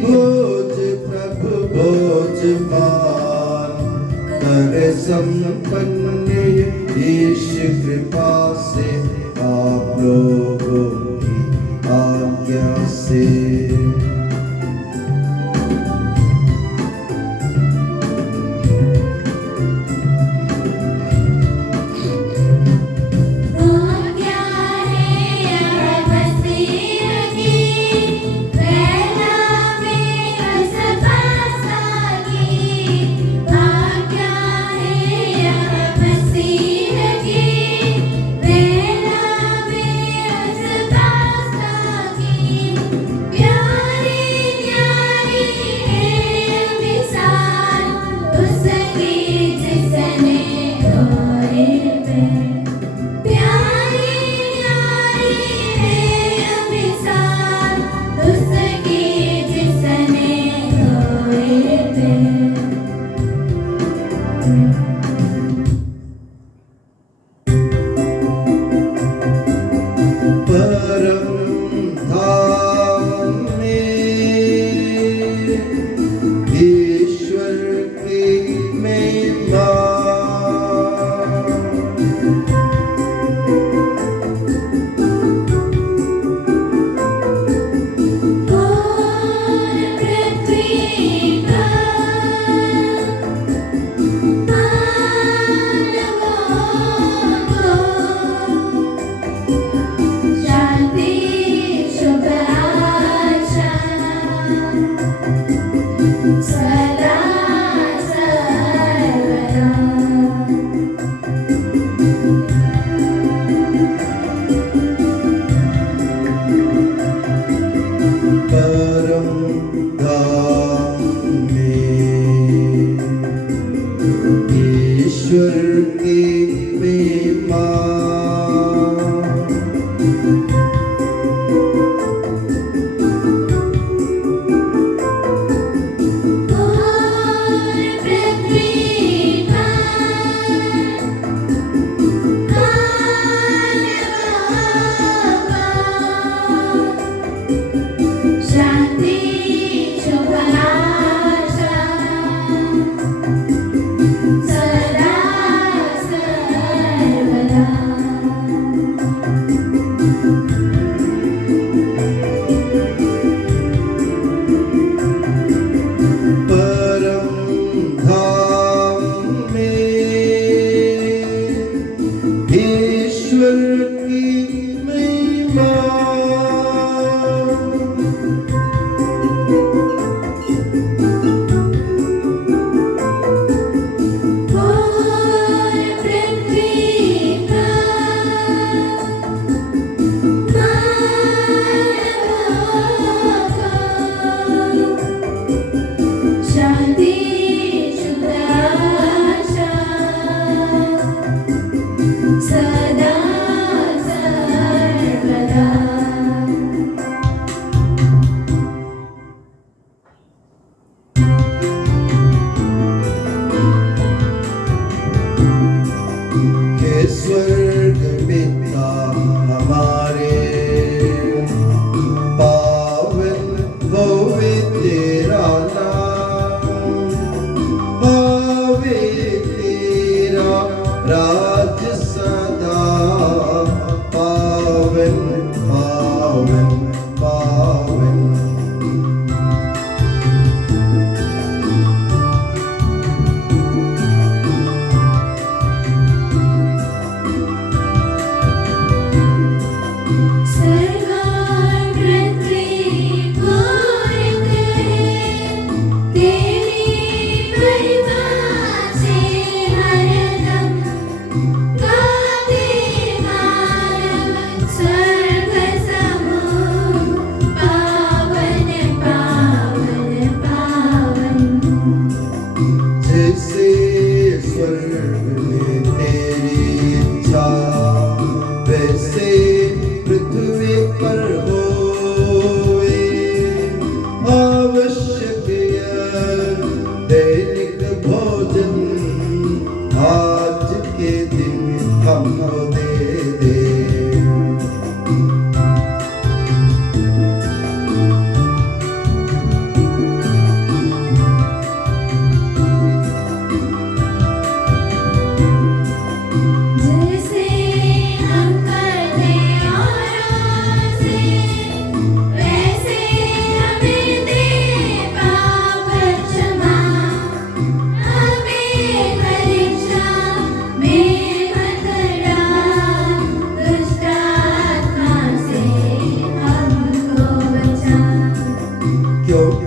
भोज प्रभु भोज मान कर संपन्न ईश कृपा से आप लोगों की आज्ञा से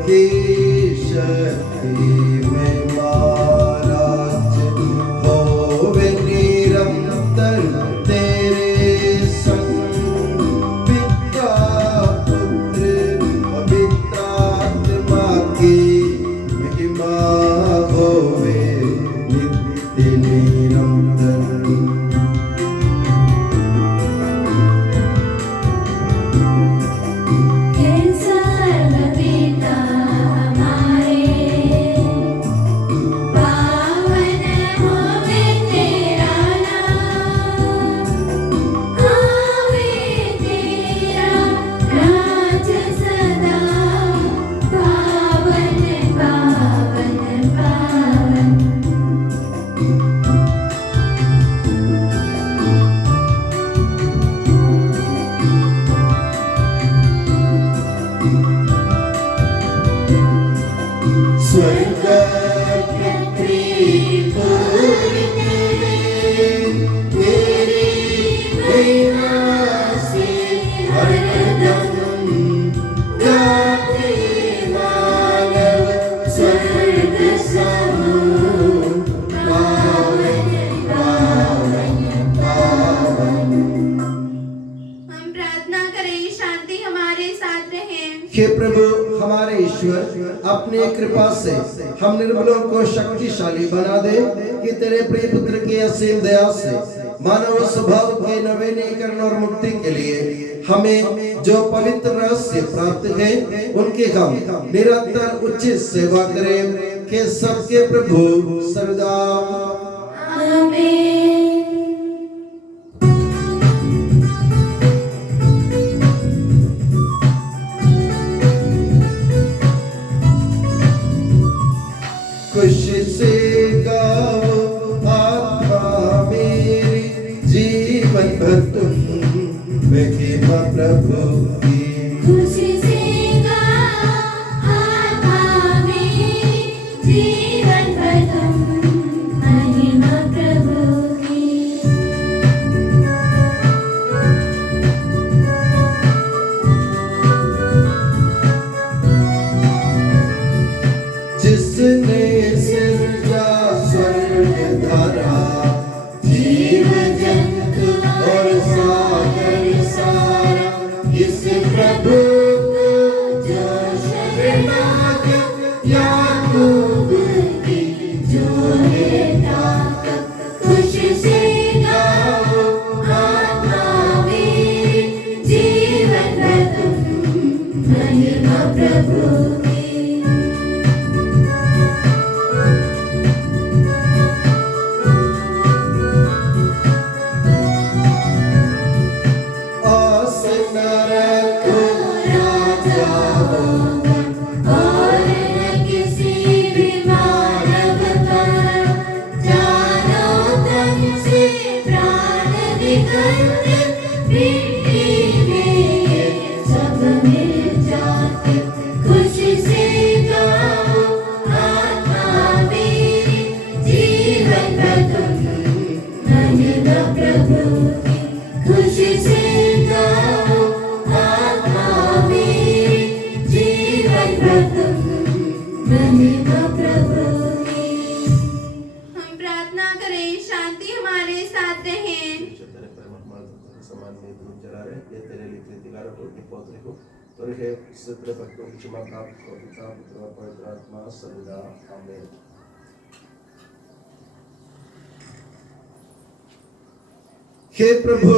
की शक्ति में महाराज होवे निरंतर तेरे संग पिता पुत्र पवित्र आत्मा की महिमा होवे नित्य निरंतर। स्वर्ग पृथ्वी पूरी तेरी महिमा से हरदम गाते मानव स्वर्ग समूह पावन पावन पावन। हम प्रार्थना करें, शांति हमारे साथ रहे। हे प्रभु हमारे ईश्वर, अपने कृपा से हम निर्बलों को शक्तिशाली बना दे कि तेरे प्रिय पुत्र की असीम दया से मानव स्वभाव के नवीनीकरण और मुक्ति के लिए हमें जो पवित्र रहस्य प्राप्त है उनकी हम निरंतर उचित सेवा करें कि सबके प्रभु सर्वदा आमीन। खुशी से गाओ आत्मा मेरी जीवन भर तुम महिमा प्रभु की। खुशी से गाओ आत्मा मेरी जीवन भर तुम महिमा प्रभु की। जिसने सृजा स्वर्ग धरा जीव जंतु और सागर सारा, इस प्रभु को जो शरणागत याकूब की जो है ताकत। खुशी से गाओ आत्मा मेरी जीवन भर तुम महिमा प्रभु की। आस न रखो राजा होगा और न किसी भी मानव पर, जानो तन से प्राण निकलते, मिट्टी में ये सब मिल जाते। खुशी से गाओ आत्मा मेरी जीवन भर तुम महिमा प्रभु की। खुशी से गाओ आत्मा मेरी जीवन भर तुम महिमा प्रभु की। हम प्रार्थना करें, शांति हमारे साथ रहे। समान में तुम जला रहे ये तेरे लिए प्रीतिकारक और पौत्रे को तो रहे सत्र भक्तों की क्षमा प्राप्त हो पिता पुत्र और पवित्र आत्मा सर्वदा आमीन। हे प्रभु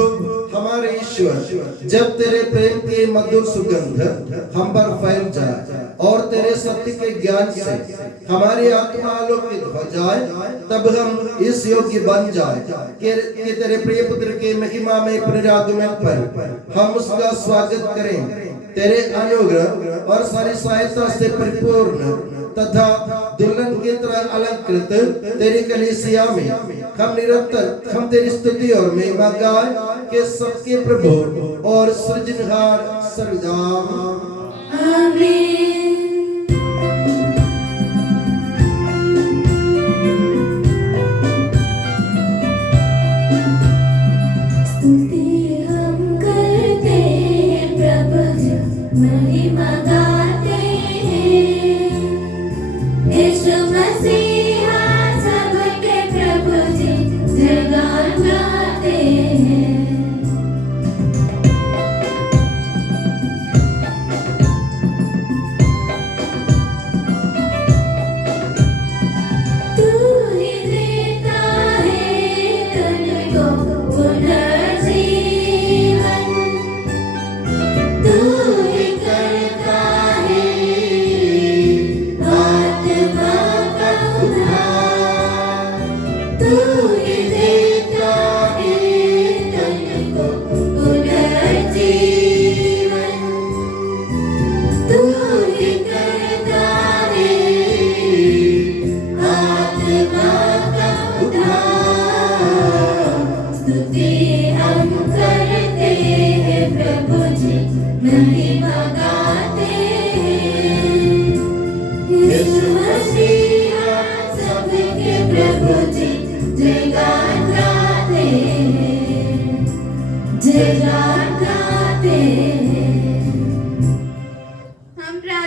हमारे ईश्वर, जब तेरे प्रेम की मधुर सुगंध हम पर फैल जाए और तेरे सत्य के ज्ञान से हमारी आत्मा आलोकित हो जाए, तब हम इस योग्य बन जाए कि तेरे प्रिय पुत्र के महिमा में पुनरागमन पर हम उसका स्वागत करें। तेरे अनुग्रह और सारी सहायता से परिपूर्ण तथा दुल्हन की तरह अलंकृत तेरी कलीसिया में हम निरंतर हम तेरी स्तुति और महिमा गाए कि सबके प्रभु और सृजनहार सर्वदा आमीन। स्तुति हम करते प्रभु जी, महिमा गाते हैं।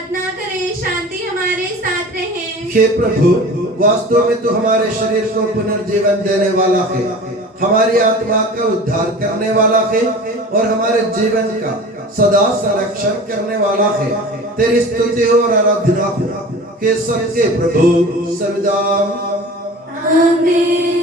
प्रार्थना करें, शांति हमारे साथ रहे। हे प्रभु, वास्तव में तो हमारे शरीर को पुनर्जीवन देने वाला है, हमारी आत्मा का उद्धार करने वाला है और हमारे जीवन का सदा संरक्षण करने वाला है। तेरी स्तुति और आराधना हो कि सबके प्रभु सदा आमीन।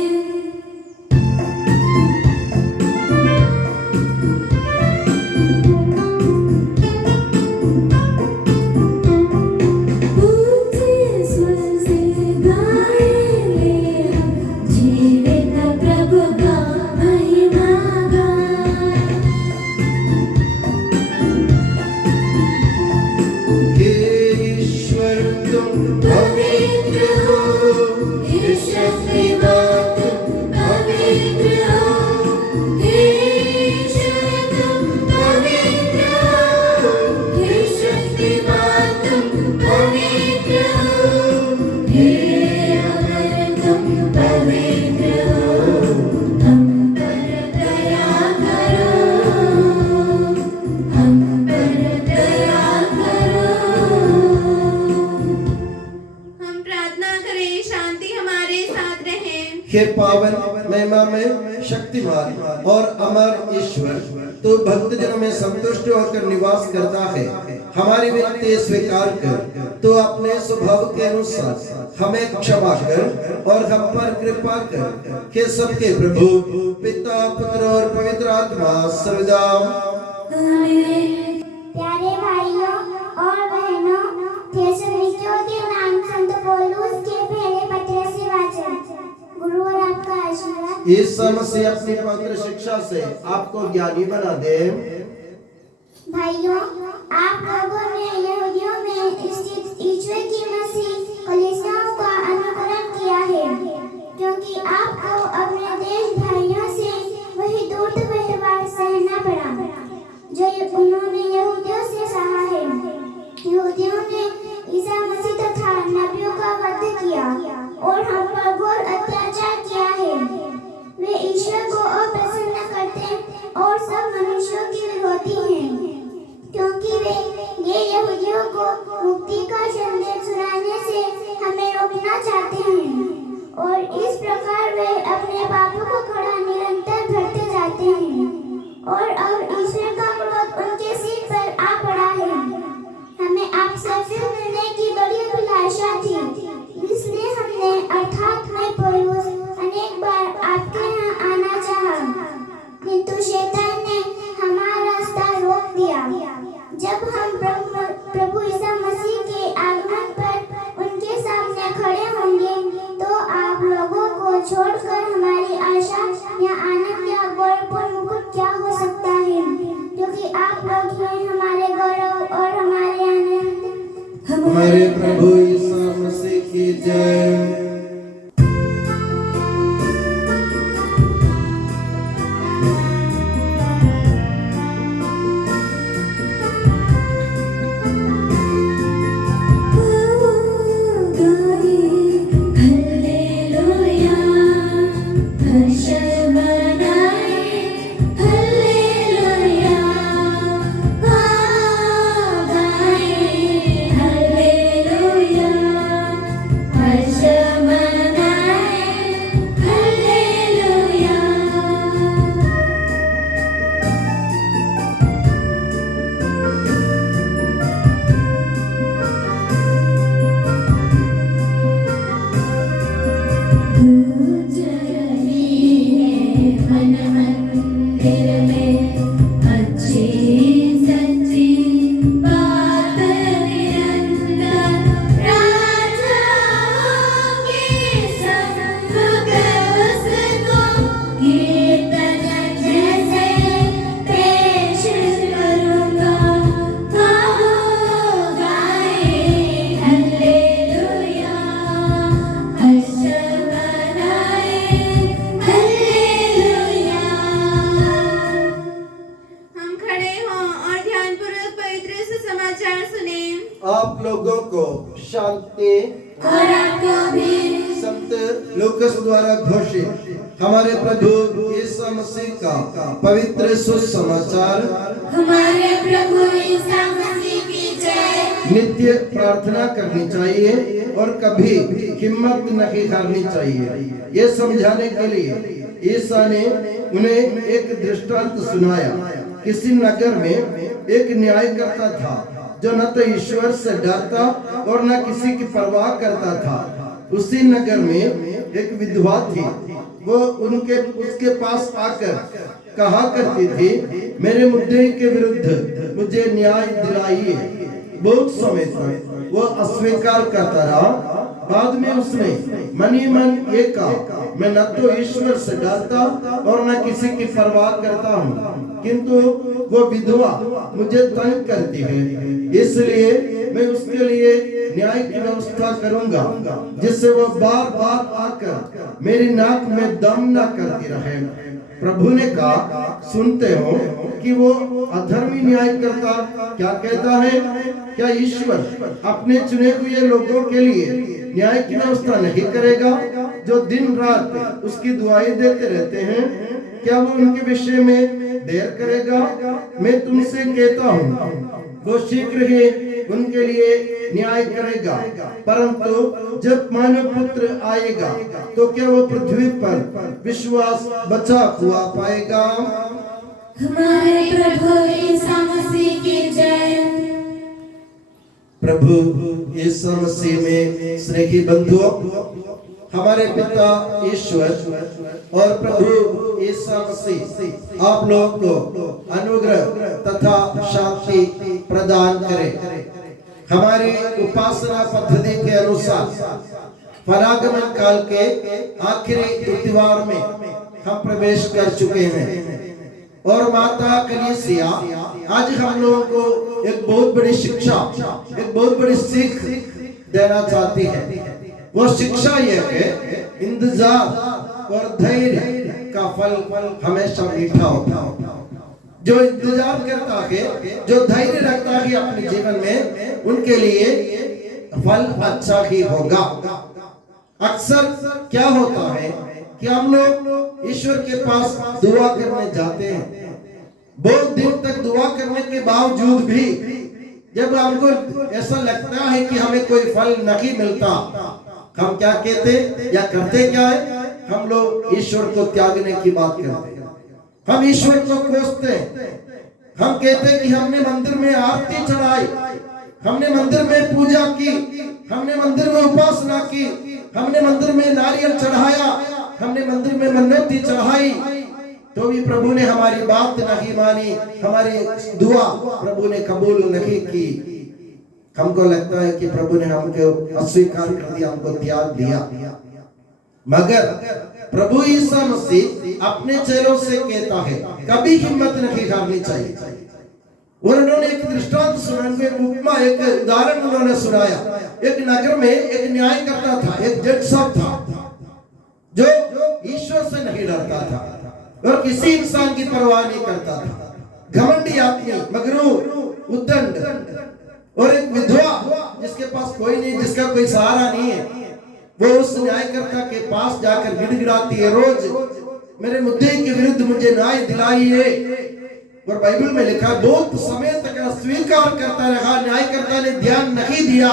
हे पावन महिमा में शक्तिमान और अमर ईश्वर, तो भक्तजनों में संतुष्ट होकर निवास करता है। हमारी विनती स्वीकार कर, तो अपने स्वभाव के अनुसार हमें क्षमा कर और हम पर कृपा कर कि सबके प्रभु पिता पुत्र और पवित्र आत्मा सर्वदा। प्यारे भाइयों और बहनों, थिस्सलुनीकियों के नाम संत पौलुस के पहले पत्र से वाचन। गुरु और आपका आशीर्वाद ईसा मसीह अपनी पवित्र शिक्षा से आपको ज्ञानी बना दे। भाइयों, आप लोगों ने यहूदियों में स्थित ईश्वर की मसीह कलीसियाओं का अनुकरण किया है, क्योंकि आपको अपने देश भाइयों से वही दूत व्यवहार सहना पड़ा जो उन्होंने यहूदियों से सहा है। यहूदियों ने ईसा मसीह तथा नबियों का वध किया और हम पर घोर अत्याचार किया है। वे ईश्वर को अप्रसन्न करते और सब मनुष्यों के विरोधी हैं, क्योंकि वे ये यहूदियों को मुक्ति का संदेश सुनाने से हमें रोकना चाहते हैं और इस प्रकार वे अपने पापों को खड़ा निरंतर भरते जाते हैं और अब ईश्वर का क्रोध उनके सिर पर आ पड़ा है। हमें आपसे फिर मिलने की बड़ी अभिलाषा थी, इसलिए हमने अर्थात मैं पौलुस अनेक बार आपके यहाँ आना चाहा, किंतु शैतान ने हमारा रास्ता रोक दिया। जब हम प्रभु ईसा मसीह के आगमन पर उनके सामने खड़े होंगे, तो आप लोगों को छोड़कर हमारी आशा या आनंद या गौरवपूर्ण मुकुट क्या हो सकता है, क्योंकि आप लोग हैं हमारे गौरव और हमारे आनंद। हमारे प्रभु ईसा मसीह की जय। आप लोगों को शांति और आपको भी। संत लूकास द्वारा घोषित हमारे प्रभु ईसा मसीह का पवित्र सुसमाचार। हमारे प्रभु ईसा मसीह की जय। नित्य प्रार्थना करनी चाहिए और कभी हिम्मत नहीं हारनी चाहिए। ये समझाने के लिए ईसा ने उन्हें एक दृष्टांत सुनाया। किसी नगर में एक न्यायकर्ता था जो न तो ईश्वर से डरता और न किसी की परवाह करता था। उसी नगर में एक विधवा थी। वो उसके पास आकर कहा करती थी, मेरे मुद्दे के विरुद्ध मुझे न्याय दिलाइए। बहुत समय तक वो अस्वीकार करता रहा। बाद में उसने मनी मन ये कहा, मैं न तो ईश्वर से डरता और न किसी की परवाह करता हूँ, किंतु वो विधवा मुझे तंग करती है, इसलिए मैं उसके लिए न्याय की व्यवस्था करूंगा, जिससे वो बार बार आकर मेरी नाक में दम न करती रहे। प्रभु ने कहा, सुनते हो कि वो अधर्मी न्यायकर्ता क्या कहता है? क्या ईश्वर अपने चुने हुए लोगों के लिए न्याय की व्यवस्था नहीं करेगा, जो दिन रात उसकी दुआएं देते रहते हैं? क्या वो उनके विषय में देर करेगा? मैं तुमसे कहता हूँ, वो शीघ्र ही उनके लिए न्याय करेगा। परंतु जब मानव पुत्र आएगा तो क्या वो पृथ्वी पर विश्वास बचा हुआ पाएगा? हमारे प्रभु यीशु मसीह की जय। प्रभु यीशु मसीह में स्नेही बंधुओं, हमारे पिता ईश्वर और प्रभु यीशु मसीह आप लोगों को अनुग्रह तथा शांति प्रदान करें। हमारी उपासना पद्धति के अनुसार परागमन काल के आखिरी इतवार में हम प्रवेश कर चुके हैं और माता कलीसिया आज हम लोगों को एक बहुत बड़ी शिक्षा, एक बहुत बड़ी सीख देना चाहती है। वो शिक्षा ये है, इंतजार और धैर्य का फल हमेशा मीठा होता है। जो इंतजार करता है, जो धैर्य रखता है अपने जीवन में, उनके लिए फल अच्छा ही होगा। अक्सर क्या होता है कि हम लोग ईश्वर के पास दुआ करने जाते हैं, बहुत दिन तक दुआ करने के बावजूद भी जब हमको ऐसा लगता है कि हमें कोई फल नहीं मिलता, हम क्या कहते या करते क्या है? हम लोग ईश्वर को त्यागने की बात करते हैं। हम ईश्वर को कोसते हैं। हम कहते हैं कि हमने मंदिर में आरती चढ़ाई, हमने मंदिर में पूजा की, हमने मंदिर में उपासना की, हमने मंदिर में नारियल चढ़ाया, हमने मंदिर में मन्नती चढ़ाई, तो भी प्रभु ने हमारी बात नहीं मानी, हमारी दुआ प्रभु ने कबूल नहीं की। हमको लगता है कि प्रभु ने हमको अस्वीकार कर दिया, हमको त्याग दिया। मगर प्रभु यीशु मसीह अपने चेलों से कहता है, कभी हिम्मत नहीं हारनी चाहिए। और उन्होंने एक दृष्टांत सुनाया, एक उपमा, एक उदाहरण उन्होंने सुनाया। एक नगर में एक न्यायकर्ता था, एक जज साहब था, जो ईश्वर से नहीं डरता था और किसी इंसान की परवाह नहीं करता था। घमंडी आदमी, मगरूर, उद्दंड, और एक विधवा जिसके पास कोई नहीं, जिसका कोई सहारा नहीं है। वो उस न्यायकर्ता के पास जाकर गिड़गिड़ाती है, रोज मेरे मुद्दे के विरुद्ध मुझे न्याय दिलाइए। और बाइबल में लिखा है, बहुत समय तक स्वीकार करता रहा, न्यायकर्ता ने ध्यान नहीं दिया,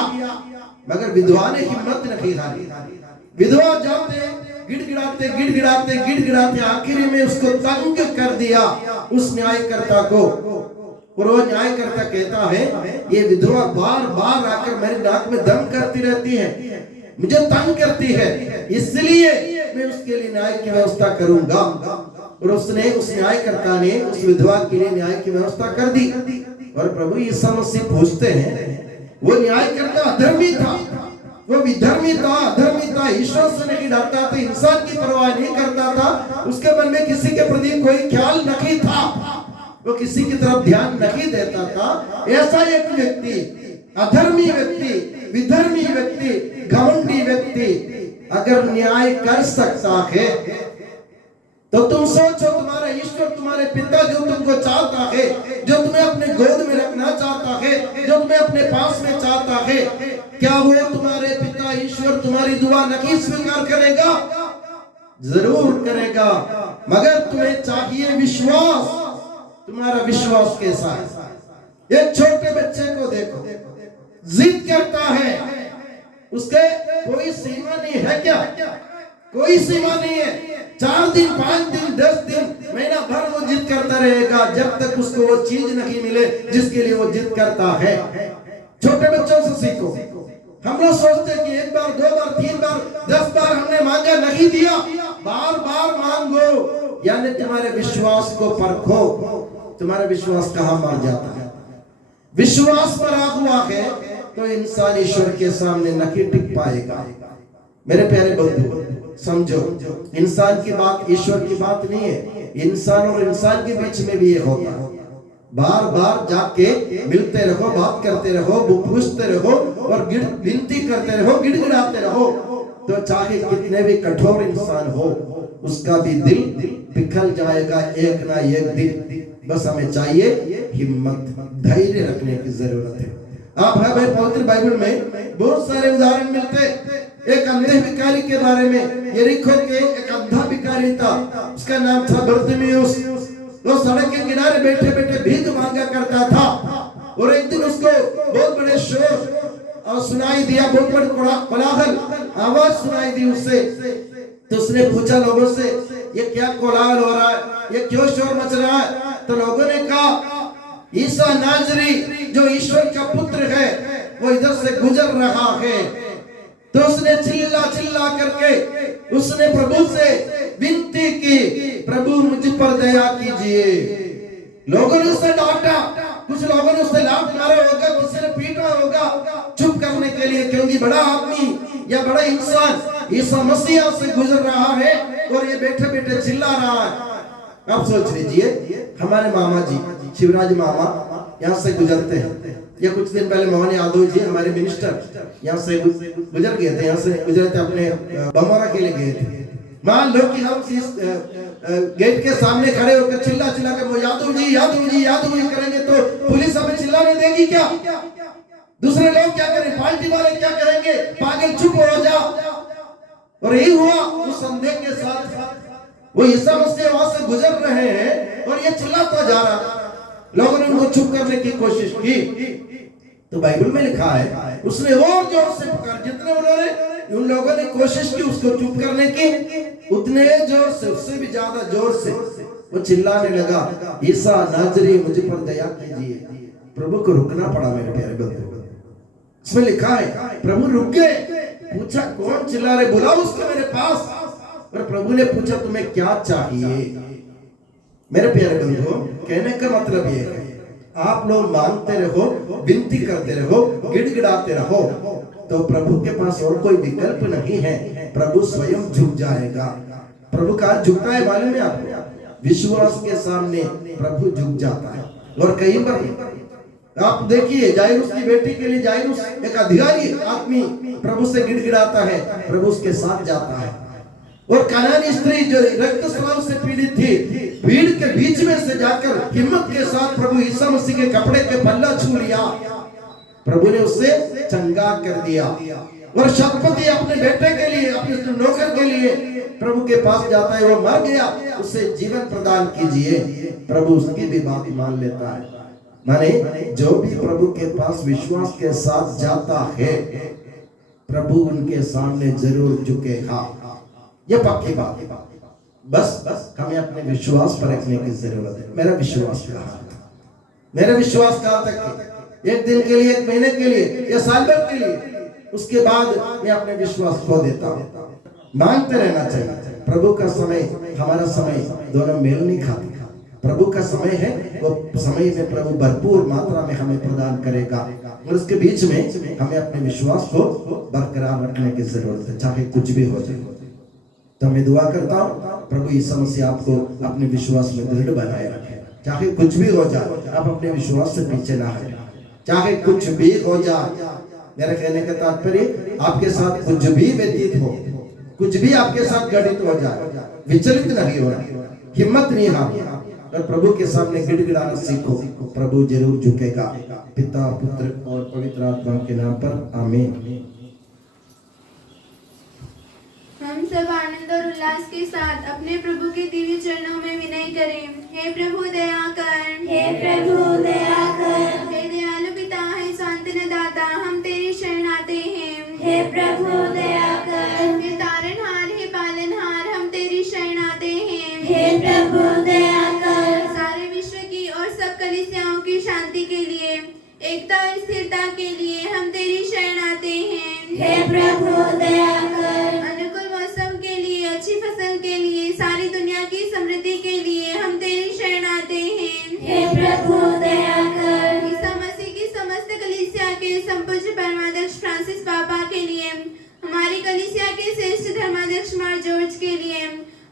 मगर विधवा ने हिम्मत नहीं हारी। विधवा जाते गिड़गिड़ाते गिड़गिड़ाते गिड़गिड़ाते आखिरी में उसको तंग कर दिया, उस न्यायकर्ता को। और वो न्यायकर्ता कहता है, ये विधवा बार बार आकर मेरे नाक में दम करती रहती है, मुझे तंग करती है, इसलिए मैं उसके लिए न्याय की व्यवस्था करूंगा। और उसने, उस न्यायकर्ता ने उस विधवा के लिए न्याय की व्यवस्था कर दी। और प्रभु यीशु मसीह पूछते हैं, वो न्यायकर्ता अधर्मी था, वो विधर्मी था, अधर्मी था, ईश्वर से नहीं डरता था, इंसान की परवाह नहीं करता था, उसके मन में किसी के प्रति कोई ख्याल नहीं था, वो किसी की तरफ ध्यान नहीं देता था। ऐसा एक व्यक्ति, अधर्मी व्यक्ति, विधर्मी व्यक्ति, घमंडी व्यक्ति अगर न्याय कर सकता है, तो तुम सोचो, तुम्हारा ईश्वर, तुम्हारे पिता जो तुमको चाहता है, जो तुम्हें अपने गोद में रखना चाहता है, जो तुम्हें अपने पास में चाहता है, क्या वो तुम्हारे पिता ईश्वर तुम्हारी दुआ नहीं स्वीकार करेगा? जरूर करेगा, मगर तुम्हें चाहिए विश्वास। तुम्हारा विश्वास कैसा है? एक छोटे बच्चे को देखो, जिद करता है, उसके कोई सीमा नहीं है क्या? कोई सीमा नहीं है। 4 दिन 5 दिन 10 दिन महीना भर वो जिद करता रहेगा जब तक उसको वो चीज नहीं मिले जिसके लिए वो जिद करता है। छोटे बच्चों से सीखो। हम लोग सोचते हैं कि 1 बार 2 बार 3 बार 10 बार हमने मांगा नहीं दिया, बार बार मांगो। यानी तुम्हारे विश्वास को परखो, तुम्हारा विश्वास कहाँ मर जाता है। विश्वास मरा हुआ है तो इंसान ईश्वर के सामने नहीं टिक पाएगा। मेरे प्यारे बंधु समझो, इंसान की बात ईश्वर की बात नहीं है। इंसान और इंसान के बीच में भी ये होता है। बार बार जाके मिलते रहो, बात करते रहो, पूछते रहो और विनती करते रहो, गिड़गिड़ाते रहो, तो चाहे कितने भी कठोर इंसान हो उसका भी दिल पिघल जाएगा एक ना एक दिन। बस हमें चाहिए हिम्मत, धैर्य रखने की जरूरत है। आप हमें पवित्र बाइबल में बहुत सारे उदाहरण मिलते। एक अंधे भिखारी के बारे में, यरीको के एक अंधा भिखारी था, उसका नाम था बर्तिमेउस। वो सड़क के किनारे बैठे बैठे भीख मांगा करता था और एक दिन उसको बहुत बड़े शोर और सुनाई दिया, बहुत बड़ा कोलाहल आवाज सुनाई दी उससे। तो उसने पूछा लोगों से, ये क्या कोलाहल हो रहा है, ये क्यों शोर मच रहा है? तो लोगों ने कहा, ईसा नाजरी जो ईश्वर का पुत्र है वो इधर से गुजर रहा है। तो उसने चिल्ला चिल्ला करके उसने प्रभु से विनती की, प्रभु मुझ पर दया कीजिए। लोगों ने उसे डांटा, कुछ लोगों ने उसे लात मारा होगा, किसी ने पीटा होगा चुप करने के लिए, क्योंकि बड़ा आदमी या बड़ा इंसान ईसा मसीह से गुजर रहा है और ये बैठे बैठे चिल्ला रहा है। आप सोच लीजिए, हमारे मामा जी शिवराज मामा यहाँ से गुजरते हैं, या कुछ दिन पहले मोहन यादव जी हमारे मिनिस्टर यहाँ से गुजर गए थे, यहाँ से गुजरे थे, अपने बमोरा के लिए गए थे। मान लो कि हम इस गेट के सामने खड़े होकर चिल्ला चिल्ला कर वो यादव जी यादव जी यादव जी करेंगे तो पुलिस हमें चिल्लाने देगी क्या? दूसरे लोग क्या करें, पार्टी वाले क्या करेंगे, पागल चुप हो जा। और यही हुआ उस संदेह के साथ। वो ईसा मसीह वहां से गुजर रहे हैं और ये चिल्लाता जा रहा। लोगों ने उनको चुप करने की कोशिश की तो बाइबल में लिखा है उसने और जोर से पुकार, जितने उन्होंने उन लोगों ने कोशिश की उसको चुप करने की, उतने जोर से, उससे भी ज्यादा जोर से वो चिल्लाने लगा, ईसा नाजरी मुझ पर दया कीजिए। प्रभु को रुकना पड़ा मेरे प्यारे बंधु। इसमें लिखा है प्रभु रुक गए, पूछा कौन चिल्ला रहे, बुलाओ उसको मेरे पास। और प्रभु ने पूछा तुम्हें क्या चाहिए? मेरे प्यारे बंधुओं, कहने का मतलब ये है आप लोग मांगते रहो, विनती करते रहो, गिड़गिड़ाते रहो तो प्रभु के पास और कोई विकल्प नहीं है। प्रभु स्वयं झुक जाएगा। प्रभु का झुकता है मालूम है आपको? विश्वास के सामने प्रभु झुक जाता है। और कई बार आप देखिए, जायरूस की बेटी के लिए जायरूस एक अधिकारी आदमी प्रभु से गिड़गिड़ाता है, प्रभु उसके साथ जाता है। और कनानी स्त्री जो रक्तस्राव से पीड़ित थी, भीड़ के बीच में से जाकर हिम्मत के साथ प्रभु ईसा मसीह के कपड़े के पल्ला छू लिया, प्रभु ने उससे चंगा कर दिया। और शतपति अपने बेटे के लिए, अपने नौकर के लिए प्रभु के पास जाता है, वो मर गया, उसे जीवन प्रदान कीजिए। प्रभु उसकी भी बात मान लेता है। माने जो भी प्रभु के पास विश्वास के साथ जाता है प्रभु उनके सामने जरूर झुकेगा। ये पक्की बात है। बस हमें अपने विश्वास पर रखने की जरूरत है। मेरा विश्वास कहाँ है? मेरा विश्वास कहाँ तक है? एक दिन के लिए, एक महीने के लिए या साल भर के लिए, उसके बाद मैं अपने विश्वास खो देता हूँ। मांगते रहना चाहिए। प्रभु का समय हमारा समय दोनों मेल नहीं खाते। प्रभु का समय है, वो समय में प्रभु भरपूर मात्रा में हमें प्रदान करेगा और उसके बीच में हमें अपने विश्वास को बरकरार रखने की जरूरत है, चाहे कुछ भी हो जाए। तो मैं दुआ करता हूँ प्रभु यीशु मसीह आपको अपने विश्वास में दृढ़ बनाए रखे। चाहे कुछ भी हो जाए आप अपने विश्वास से पीछे ना हटें। चाहे कुछ भी हो जाए, मेरा कहने का तात्पर्य आपके साथ कुछ भी व्यतीत हो, कुछ भी आपके साथ घटित हो जाए, विचलित नहीं होना, हिम्मत नहीं हारनी और प्रभु के सामने गिड़गिड़ाना सीखो। प्रभु जरूर झुकेगा। पिता, पुत्र और पवित्र आत्मा के नाम पर आमीन। हम सब आनंद और उल्लास के साथ अपने प्रभु के दिव्य चरणों में विनय करें। हे प्रभु दया कर, हे प्रभु दया कर, हे दयालु पिता, हे सांत्वना दाता, हम प्रभु दया कर। हे तारनहार, हे पालनहार, हम तेरी शरण आते हैं। हे प्रभु दया कर। सारे विश्व की और सब कलीसियाओं की शांति के लिए, एकता और स्थिरता के लिए हम तेरी शरण आते हैं। हे प्रभु दया कर। अनुकूल मौसम के लिए, अच्छी फसल के लिए, सारी दुनिया की समृद्धि के लिए हम तेरी शरण आते हैं। हे प्रभु दया कर। ईसा मसीह की समस्त कलीसिया के संपूज्य परमाध्यक्ष फ्रांसिस पापा के लिए, हमारी कलीसिया के श्रेष्ठ धर्माध्यक्ष मार जॉर्ज के लिए,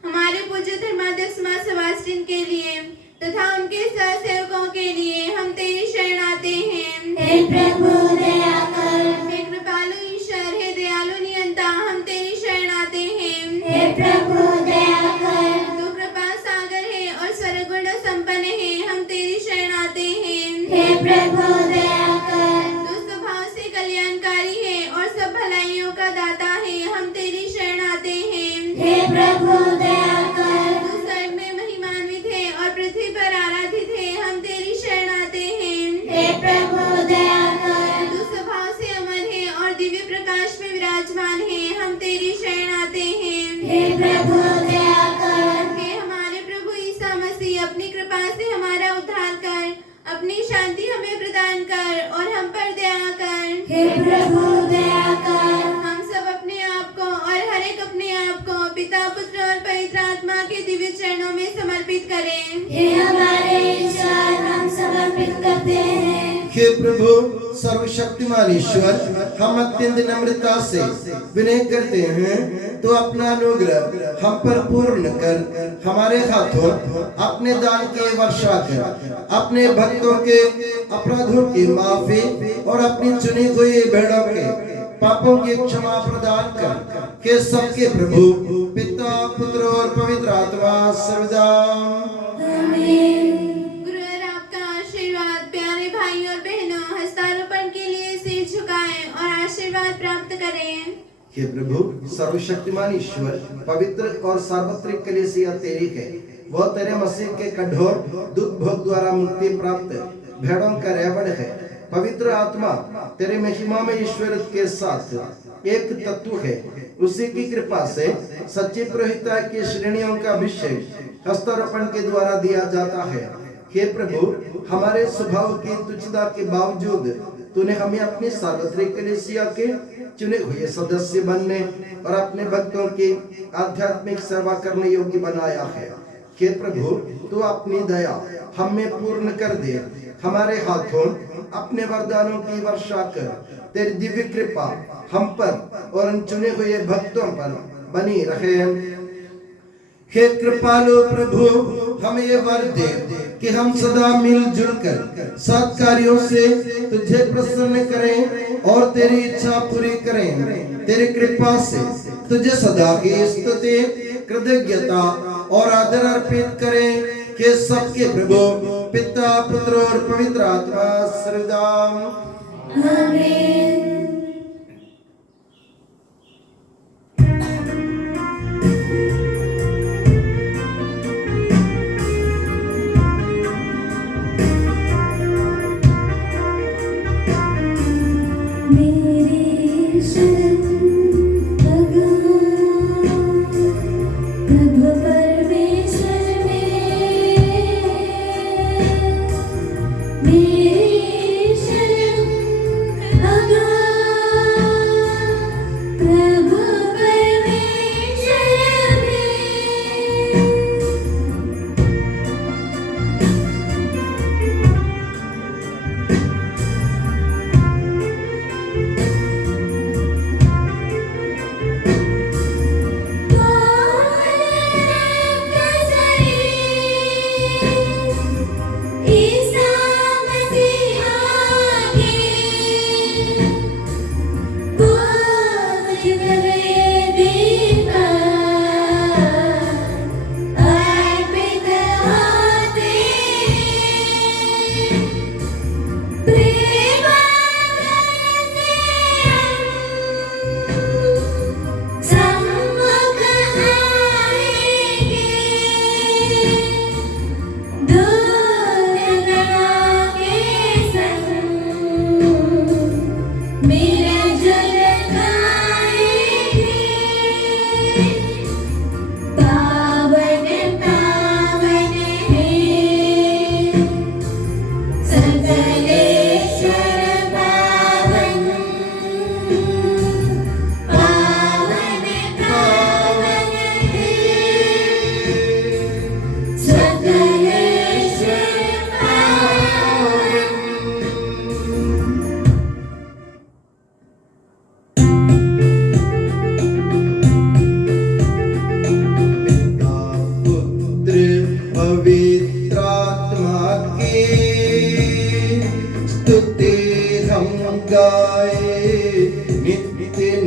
हमारे पूज्य धर्माध्यक्ष मार सेबास्टियन के लिए तथा उनके सहसेवकों के लिए हम तेरी शरण आते हैं। हे प्रभु दया कर। हे कृपालु ईश्वर, हे दयालु नियंता, हम तेरी शरण आते हैं। हे प्रभु दया कर। तू कृपा सागर है और स्वर्गुण संपन्न है, हम तेरी शरण आते हैं। हे प्रभु दया कर। तू स्वभाव से कल्याणकारी है और सब भलाइयों का दाता है, हम तेरी शरण आते हैं। हे प्रभु दया कर। तू स्वर्ग में महिमान्वित है और पृथ्वी पर आराधित है, हम तेरी शरण आते हैं। हे प्रभु दया कर। तू स्वभाव से अमर है और दिव्य प्रकाश में विराजमान है, हम तेरी शरण आते हैं। हे प्रभु दया कर। हे हमारे प्रभु ईसा मसीह, अपनी कृपा से हमारा उद्धार कर, अपनी शांति हमें प्रदान कर और हम पर दया कर। हे प्रभु दया कर। हम सब अपने आप को और हर एक अपने आप को पिता, पुत्र और पवित्र आत्मा के दिव्य चरणों में समर्पित करें। हे हमारे ईश्वर, हम समर्पित करते हैं। हे प्रभु सर्वशक्तिमान ईश्वर, हम अत्यंत नम्रता से विनय करते हैं तो अपना अनुग्रह हम पर पूर्ण कर हमारे हाथों अपने दान के वर्षा कर, अपने भक्तों के अपराधों की माफी और अपनी चुनी हुई भेड़ों के पापों की क्षमा प्रदान कर। के सबके प्रभु पिता, पुत्र और पवित्र आत्मा सर्वदा। गुरु और आपका आशीर्वाद। प्यारे भाई और बहनों, हस्तारोपण के लिए सिर झुकाएं और आशीर्वाद प्राप्त करें। हे प्रभु सर्वशक्तिमान ईश्वर, पवित्र और सार्वत्रिक कलीसिया तेरी है। वह तेरे मसीह के कठोर दुख भोग द्वारा मुक्ति प्राप्त भेड़ों का रेवड़ है। पवित्र आत्मा तेरे महिमा में ईश्वर के साथ एक तत्व है। उसी की कृपा से सच्ची पुरोहिता की श्रेणियों का अभिषेक हस्तारोपण के द्वारा दिया जाता है। हे प्रभु, हमारे स्वभाव की तुच्छता के बावजूद तूने हमें अपनी सार्वत्रिक कलीसिया के चुने हुए सदस्य बनने और अपने भक्तों की आध्यात्मिक सेवा करने योग्य बनाया है। हे प्रभु, तू अपनी दया हम में पूर्ण कर दे। हमारे हाथों अपने वरदानों की वर्षा कर। तेरी दिव्य कृपा हम पर और उन चुने हुए भक्तों पर बनी रहे। हे कृपालु प्रभु, हमें ये वर दे कि हम सदा मिलजुल कर सत् कार्यों से तुझे प्रसन्न करें और तेरी इच्छा पूरी करें। तेरी कृपा से तुझे सदा की स्तुति, कृतज्ञता और आदर अर्पित करें। कि सबके प्रभु पिता, पुत्र और पवित्र आत्मा सर्वदा। आमीन। मेरी शरण अगर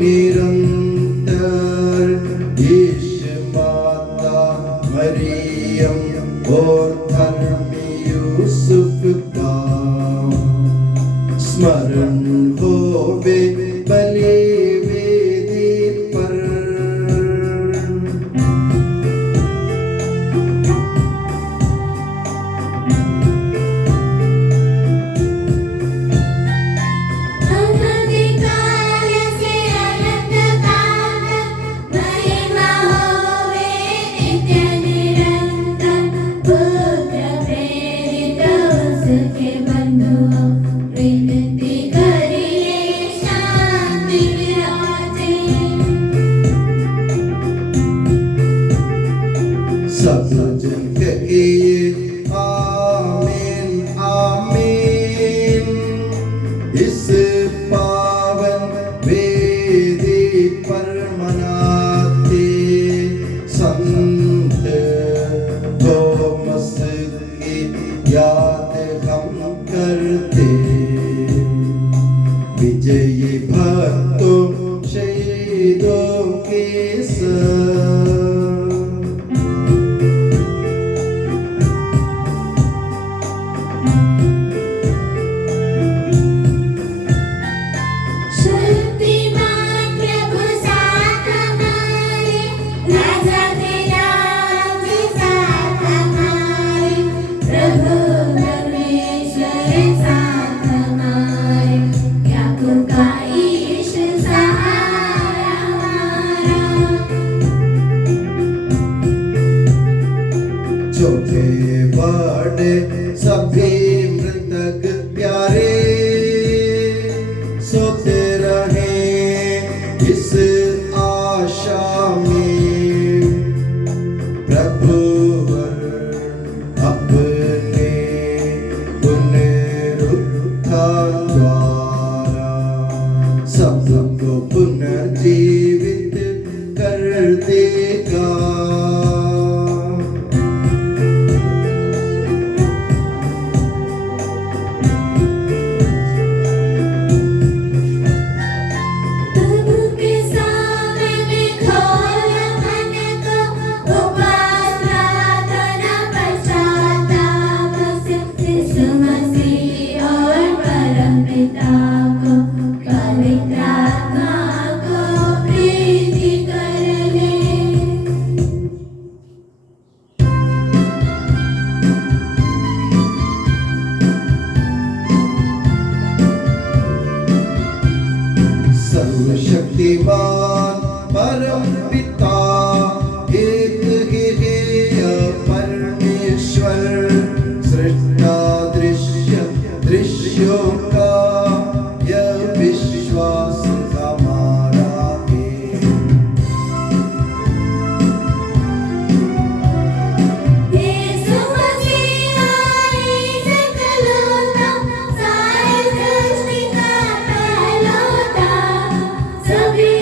निरंतर यीशु माता मरियम और धर्मी यूसुफ का स्मरण होवे बलि वेदी पर। अनधिकार से अनंत काल महिमा होवे नित्य निरंतर। पुत्र प्रेरित उसके बंधुओं विनती करिए शांति विराजे। सब जन कहिए आमीन आमीन। इस पावन वेदी पर मनाते संत थोमस की याद हम करते। विजयी भक्तों शहीदों के संग। शक्तिमान प्रभु साथ हमारे, राजा के नाम के साथ हमारे। प्रभु परमेश्वर साथ हमारे, याकूब का ईश सहारा हमारा। छोटे बड़े सभी मृतक प्यारे सोते रहे इस आशा में। प्रभु अपने पुनरुत्थान द्वारा सबको पुनर्जीवित कर देगा। प्रभु के सामने में खोल मन को, उपवास प्रार्थना पश्चाताप से यीशु मसीह और परम पिता को पवित्र आत्मा को प्रीति कर ले। सर्वशक्तिमान परम पिता एक ही है परमेश्वर। सृष्टा दृश्यों का यह विश्वास हमारा है। यीशु मसीह हमारी सकलता, सारी सृष्टि का पहलौठा। सभी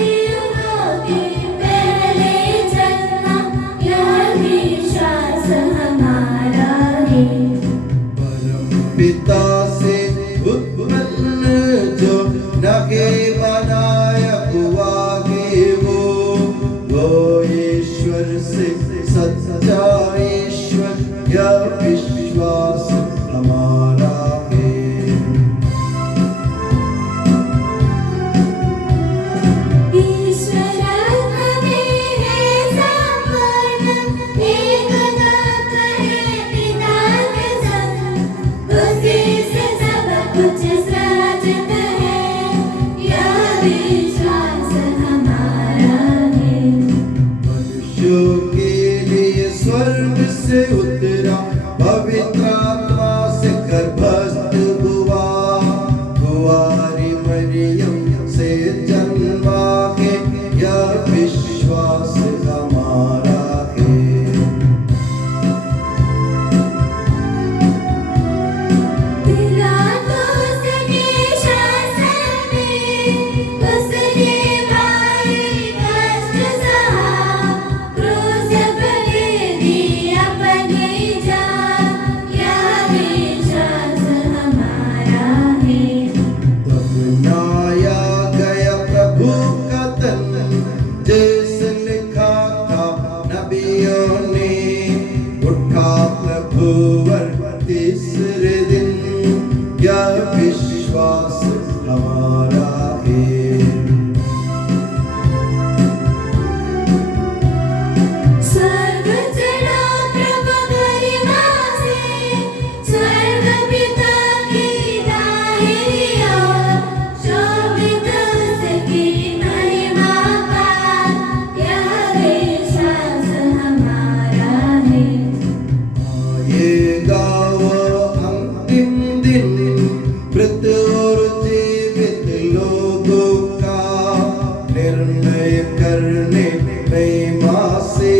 निर्णय करने में माँ से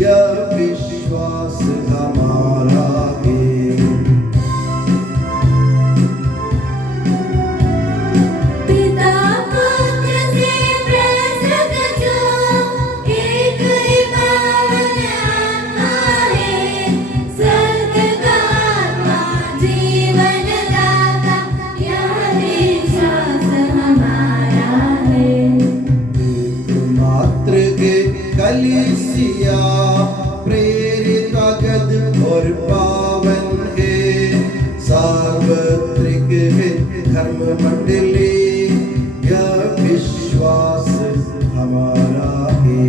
यह विश्वास हमारा है। पिता पुत्र से प्रसन्न जो एक ही पावन आत्मा है, स्वर्ग का आत्मा जीवन दाता, यह विश्वास हमारा है। एकमात्र के कलीसिया प्रेरित अगद और पावन है, सार्वत्रिक है धर्म मंडली, यह विश्वास हमारा है।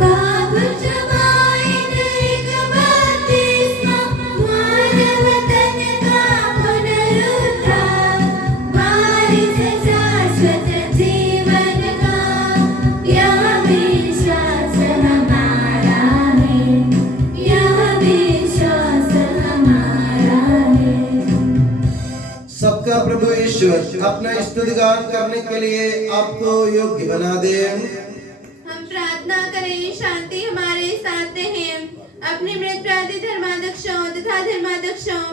पाप क्षमाए एक बपतिस्मा, मानव तन का पुनरुद्धार, वारिस शाश्वत जीवन का, यह विश्वास हमारा है, यह विश्वास हमारा है। सबका प्रभु ईश्वर अपना स्तुतिगान करने के लिए आपको योग्य बना दे। हम प्रार्थना करें, शांति हमारे साथ रहे। अपने मृतप्रार्थी धर्माध्यक्षों तथा धर्माध्यक्षों,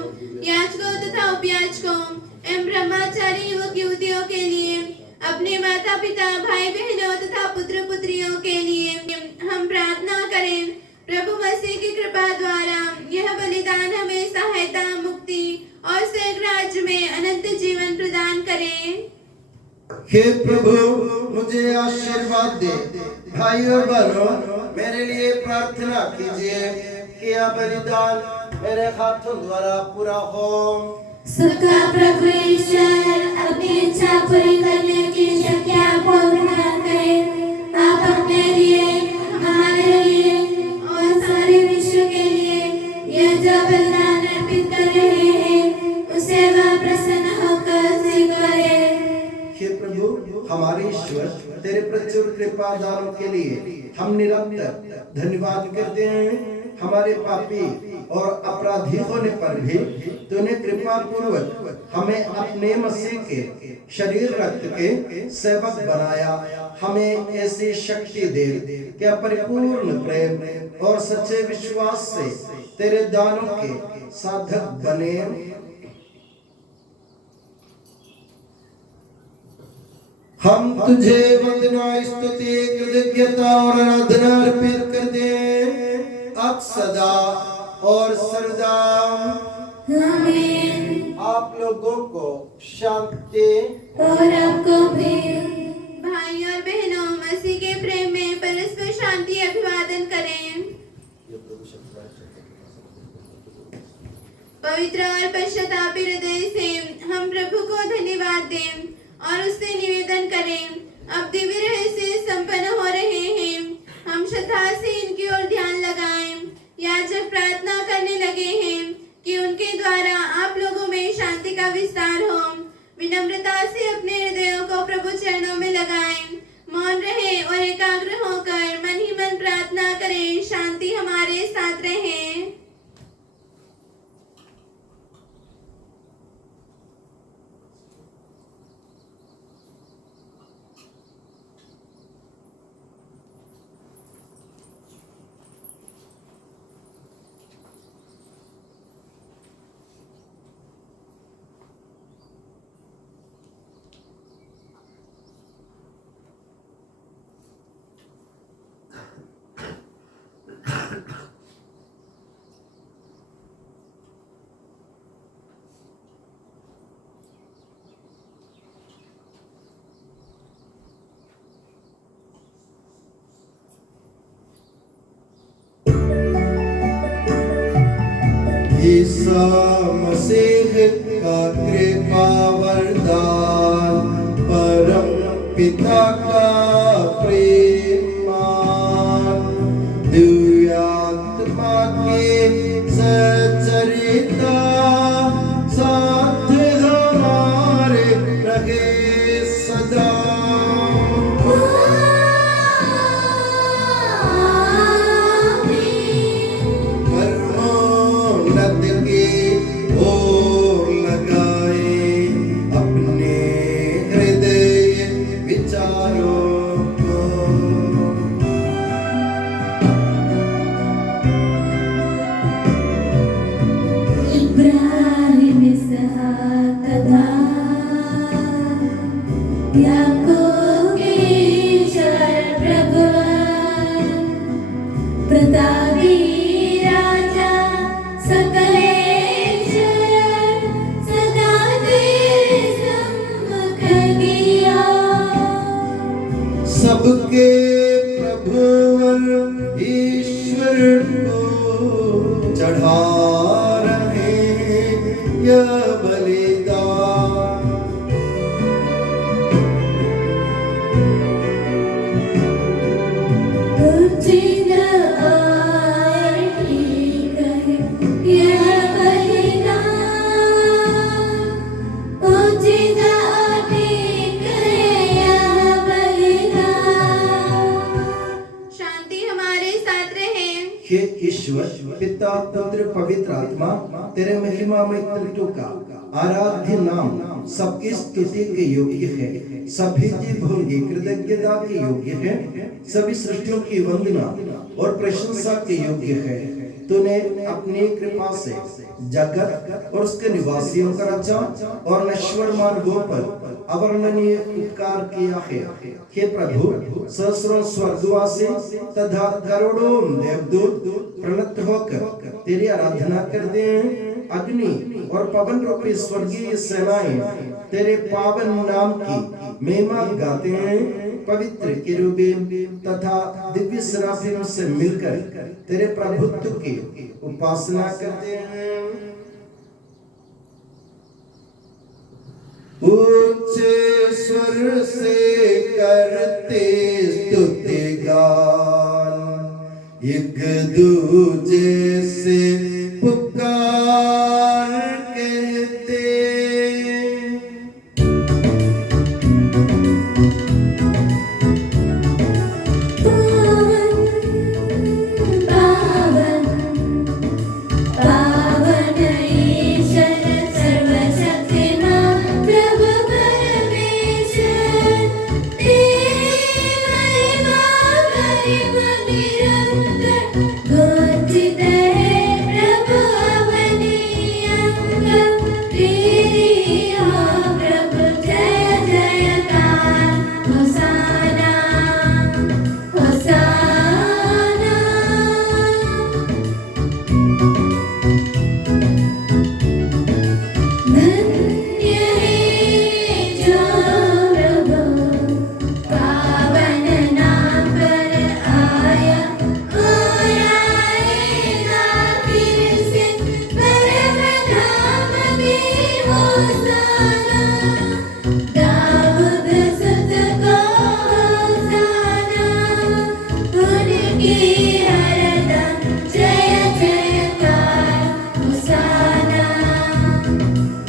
याजकों तथा उपयाजकों एवं ब्रह्मचारी युवक युवतियों के लिए, अपने माता पिता भाई बहनों तथा पुत्र पुत्रियों के लिए हम प्रार्थना करें। प्रभु मसीह की कृपा द्वारा यह बलिदान हमें सहायता, मुक्ति और स्वर्ग राज्य में अनंत जीवन प्रदान करें। हे प्रभु, मुझे आशीर्वाद दे। भाई और बहनों, मेरे लिए प्रार्थना कीजिए कि यह बलिदान मेरे हाथों द्वारा पूरा हो। सबका प्रभु ईश्वर अपनी इच्छा पूरी करने की शक्ति आपको प्रदान करे। आप अपने लिए, हमारे लिए और सारे विश्व के लिए यह जो बलिदान अर्पित कर रहे हैं, उसे वह प्रसन्न होकर स्वीकारे। हे प्रभु, हमारे ईश्वर, तेरे प्रचुर कृपा दानों के लिए हम निरंतर धन्यवाद करते हैं। हमारे पापी और अपराधी होने पर भी तूने कृपा पूर्वक हमें अपने मसीह के शरीर रक्त के सेवक बनाया। हमें ऐसी शक्ति दे कि परिपूर्ण प्रेम और सच्चे विश्वास से तेरे दानों के साधक बने। हम तुझे वंदना, स्तुति, कृतज्ञता और आराधना अर्पित करते हैं, अब सदा और सर्वदा। आमीन। आप लोगों को शांति। और आपको भी। भाई और बहनों, मसीह के प्रेम में परस्पर शांति अभिवादन करें। पवित्र और पश्चातापी हृदय से हम प्रभु को धन्यवाद दें और उससे निवेदन करें। अब दिव्य रहस्य संपन्न हो रहे हैं, हम श्रद्धा से इनकी ओर ध्यान लगाएं। याजक प्रार्थना करने लगे हैं कि उनके द्वारा आप लोगों में शांति का विस्तार हो। विनम्रता से अपने हृदयों को प्रभु चरणों में लगाएं, मौन रहे और एकाग्र होकर मन ही मन प्रार्थना करें। शांति हमारे साथ रहे। ईसा मसीह का कृपा वरदान, परम पिता का प्रेम, दिव्य आत्मा के सचरिता साथ हमारे रहे सदा। परमोन्नत की ओर लगाए याकूब के ईश्वर प्रभुवन, प्रतापी राजा सकलेश्वर, सदा तेरे सम्मुख किया। सबके प्रभुवर ईश्वर को चढ़ा रहे यह बलिदान। उचित और ठीक है यह बलिदान, उचित और ठीक है यह बलिदान। शांति हमारे साथ रहे। हे ईश्वर पिता पुत्र पवित्र आत्मा, तेरे महिमा में त्रित्व का आराध्य नाम सबकी स्तुति के योग्य है। सभी जीव होंगे कृतज्ञता के योग्य है। सभी सृष्टियों की वंदना और प्रशंसा के योग्य है। तूने अपनी कृपा से जगत और उसके निवासियों का रचा और नश्वर मार्गों पर अवर्णनीय उपकार किया है। हे प्रभु, सहस्रों स्वर्गवासी तथा करोड़ों देवदूत प्रणत होकर तेरी आराधना करते हैं। अग्नि और पवन रूपी स्वर्गीय सेनाएं तेरे पावन नाम की महिमा गाते हैं। पवित्र केरूबीम तथा दिव्य सराफियों से मिलकर तेरे प्रभुत्व की उपासना करते हैं। ऊंचे स्वर से करते स्तुति गान, एक दूजे से पुकार कहते। पावन पावन ईश्वर सर्वशक्तिमान प्रभु परमेश्वर, तेरी महिमा गरिमा निरंतर घोषित है प्रभु अवनीय अंग। तेरी हो प्रभु जय जयकार, होसाना होसाना। धन्य है जो प्रभु पावन नाम पर आया और आएगा फिर से परम धाम में होसाना। दाऊद सुत को होसाना, उनकी हरदम जय जयकार, होसाना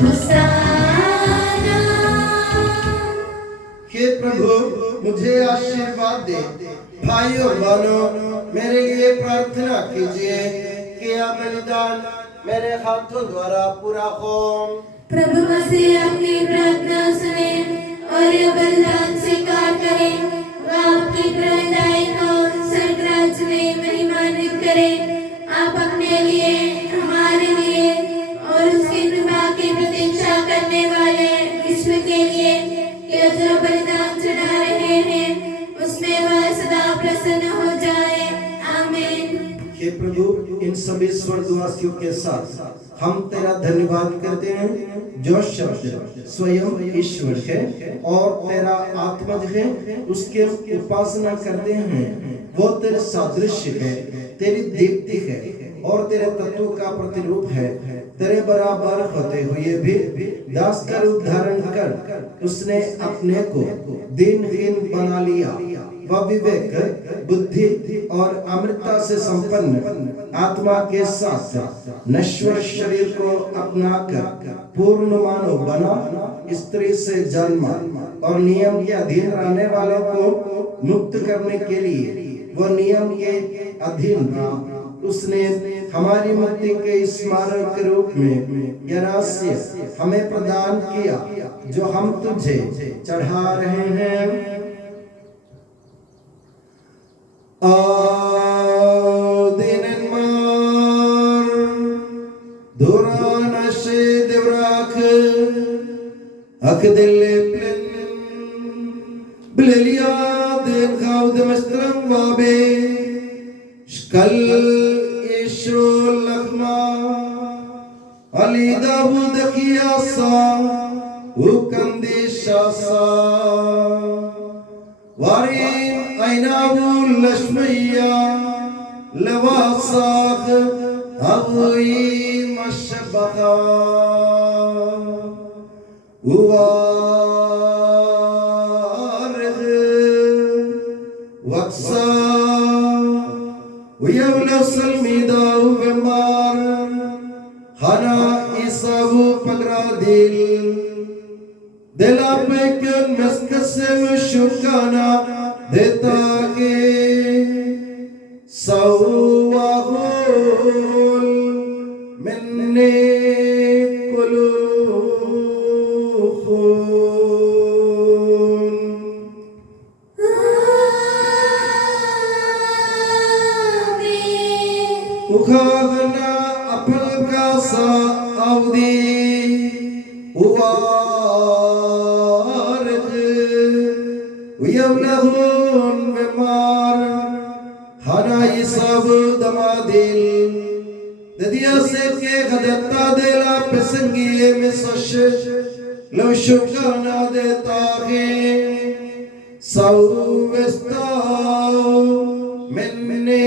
होसाना। हे प्रभु, मुझे आशीर्वाद दे। भाइयों बहनों, मेरे लिए प्रार्थना कीजिए कि यह बलिदान मेरे हाथों द्वारा पूरा हो। प्रभु मसीह अपनी प्रार्थना सुने और यह बलिदान स्वीकार करें। वह आपकी प्रेरणाएं को स्वर्ग राज्य में महिमान्वित करें। आप अपने लिए, हमारे लिए और उसकी कृपा की प्रतीक्षा करने वाले विश्व के लिए यह जो बलिदान चढ़ा रहे हैं, उसमें वह सदा प्रसन्न हो जाए। आमीन। हे प्रभु, इन सभी स्वर्गवासियों के साथ हम तेरा धन्यवाद करते हैं जो शब्द स्वयं ईश्वर है और तेरा आत्मज है। उसके उपासना करते हैं। वो तेरे सादृश्य है, तेरी दीप्ति है और तेरे तत्व का प्रतिरूप है। तेरे बराबर होते हुए भी दास का रूप धारण कर उसने अपने को दीनहीन बना लिया। वह विवेक, बुद्धि और अमृतता से संपन्न आत्मा के साथ नश्वर शरीर को अपनाकर पूर्ण मानव बना। स्त्री से जन्मा और नियम के अधीन रहने वालों को मुक्त करने के लिए वह नियम के अधीन रहा। उसने हमारी मुक्ति के स्मारक के रूप में यह रहस्य हमें प्रदान किया जो हम तुझे चढ़ा रहे हैं। Akdille plen Belelia den gaud mestram wabe Shkal ishul lakma Ali Davud kiyasa Ukandishasa Warim aynavul lashmiya Lawasakh Agui mashbaka Uwarikh Waksa Uyavla salmida uvemar Hana isavu pagradil Dela pekun meskasem shukana Detake Sawahul minni kulukhun Ukhagna apal kasa avdi Uwarikh Uyavlahun bemar Hana isab damadil Dadiya se ke ghadatta dela pesangiye में सश लो शुक्राना देता है सौवस्ता मिन्ने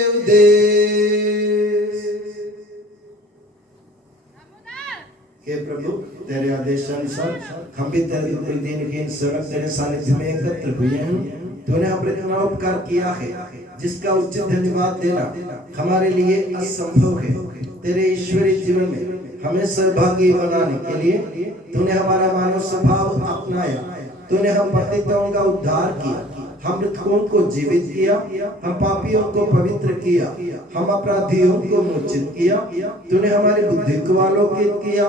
एवदेस हे प्रभु तेरे आदेशानुसार हम भी तेरे प्रतिदिन के सड़क तेरे सानिध्य में एकत्र हुए हैं तूने हम पर इतना उपकार किया है जिसका उचित धन्यवाद देना हमारे लिए असंभव है तेरे ईश्वरीय जीवन में हमें सहभागी बनाने के लिए तूने हमारा मानव स्वभाव अपनाया तूने हम पतितों का उद्धार किया हम मृतकों को जीवित किया हम पापियों को पवित्र किया हम अपराधियों को मोचित किया तूने हमारी बुद्धि को आलोकित किया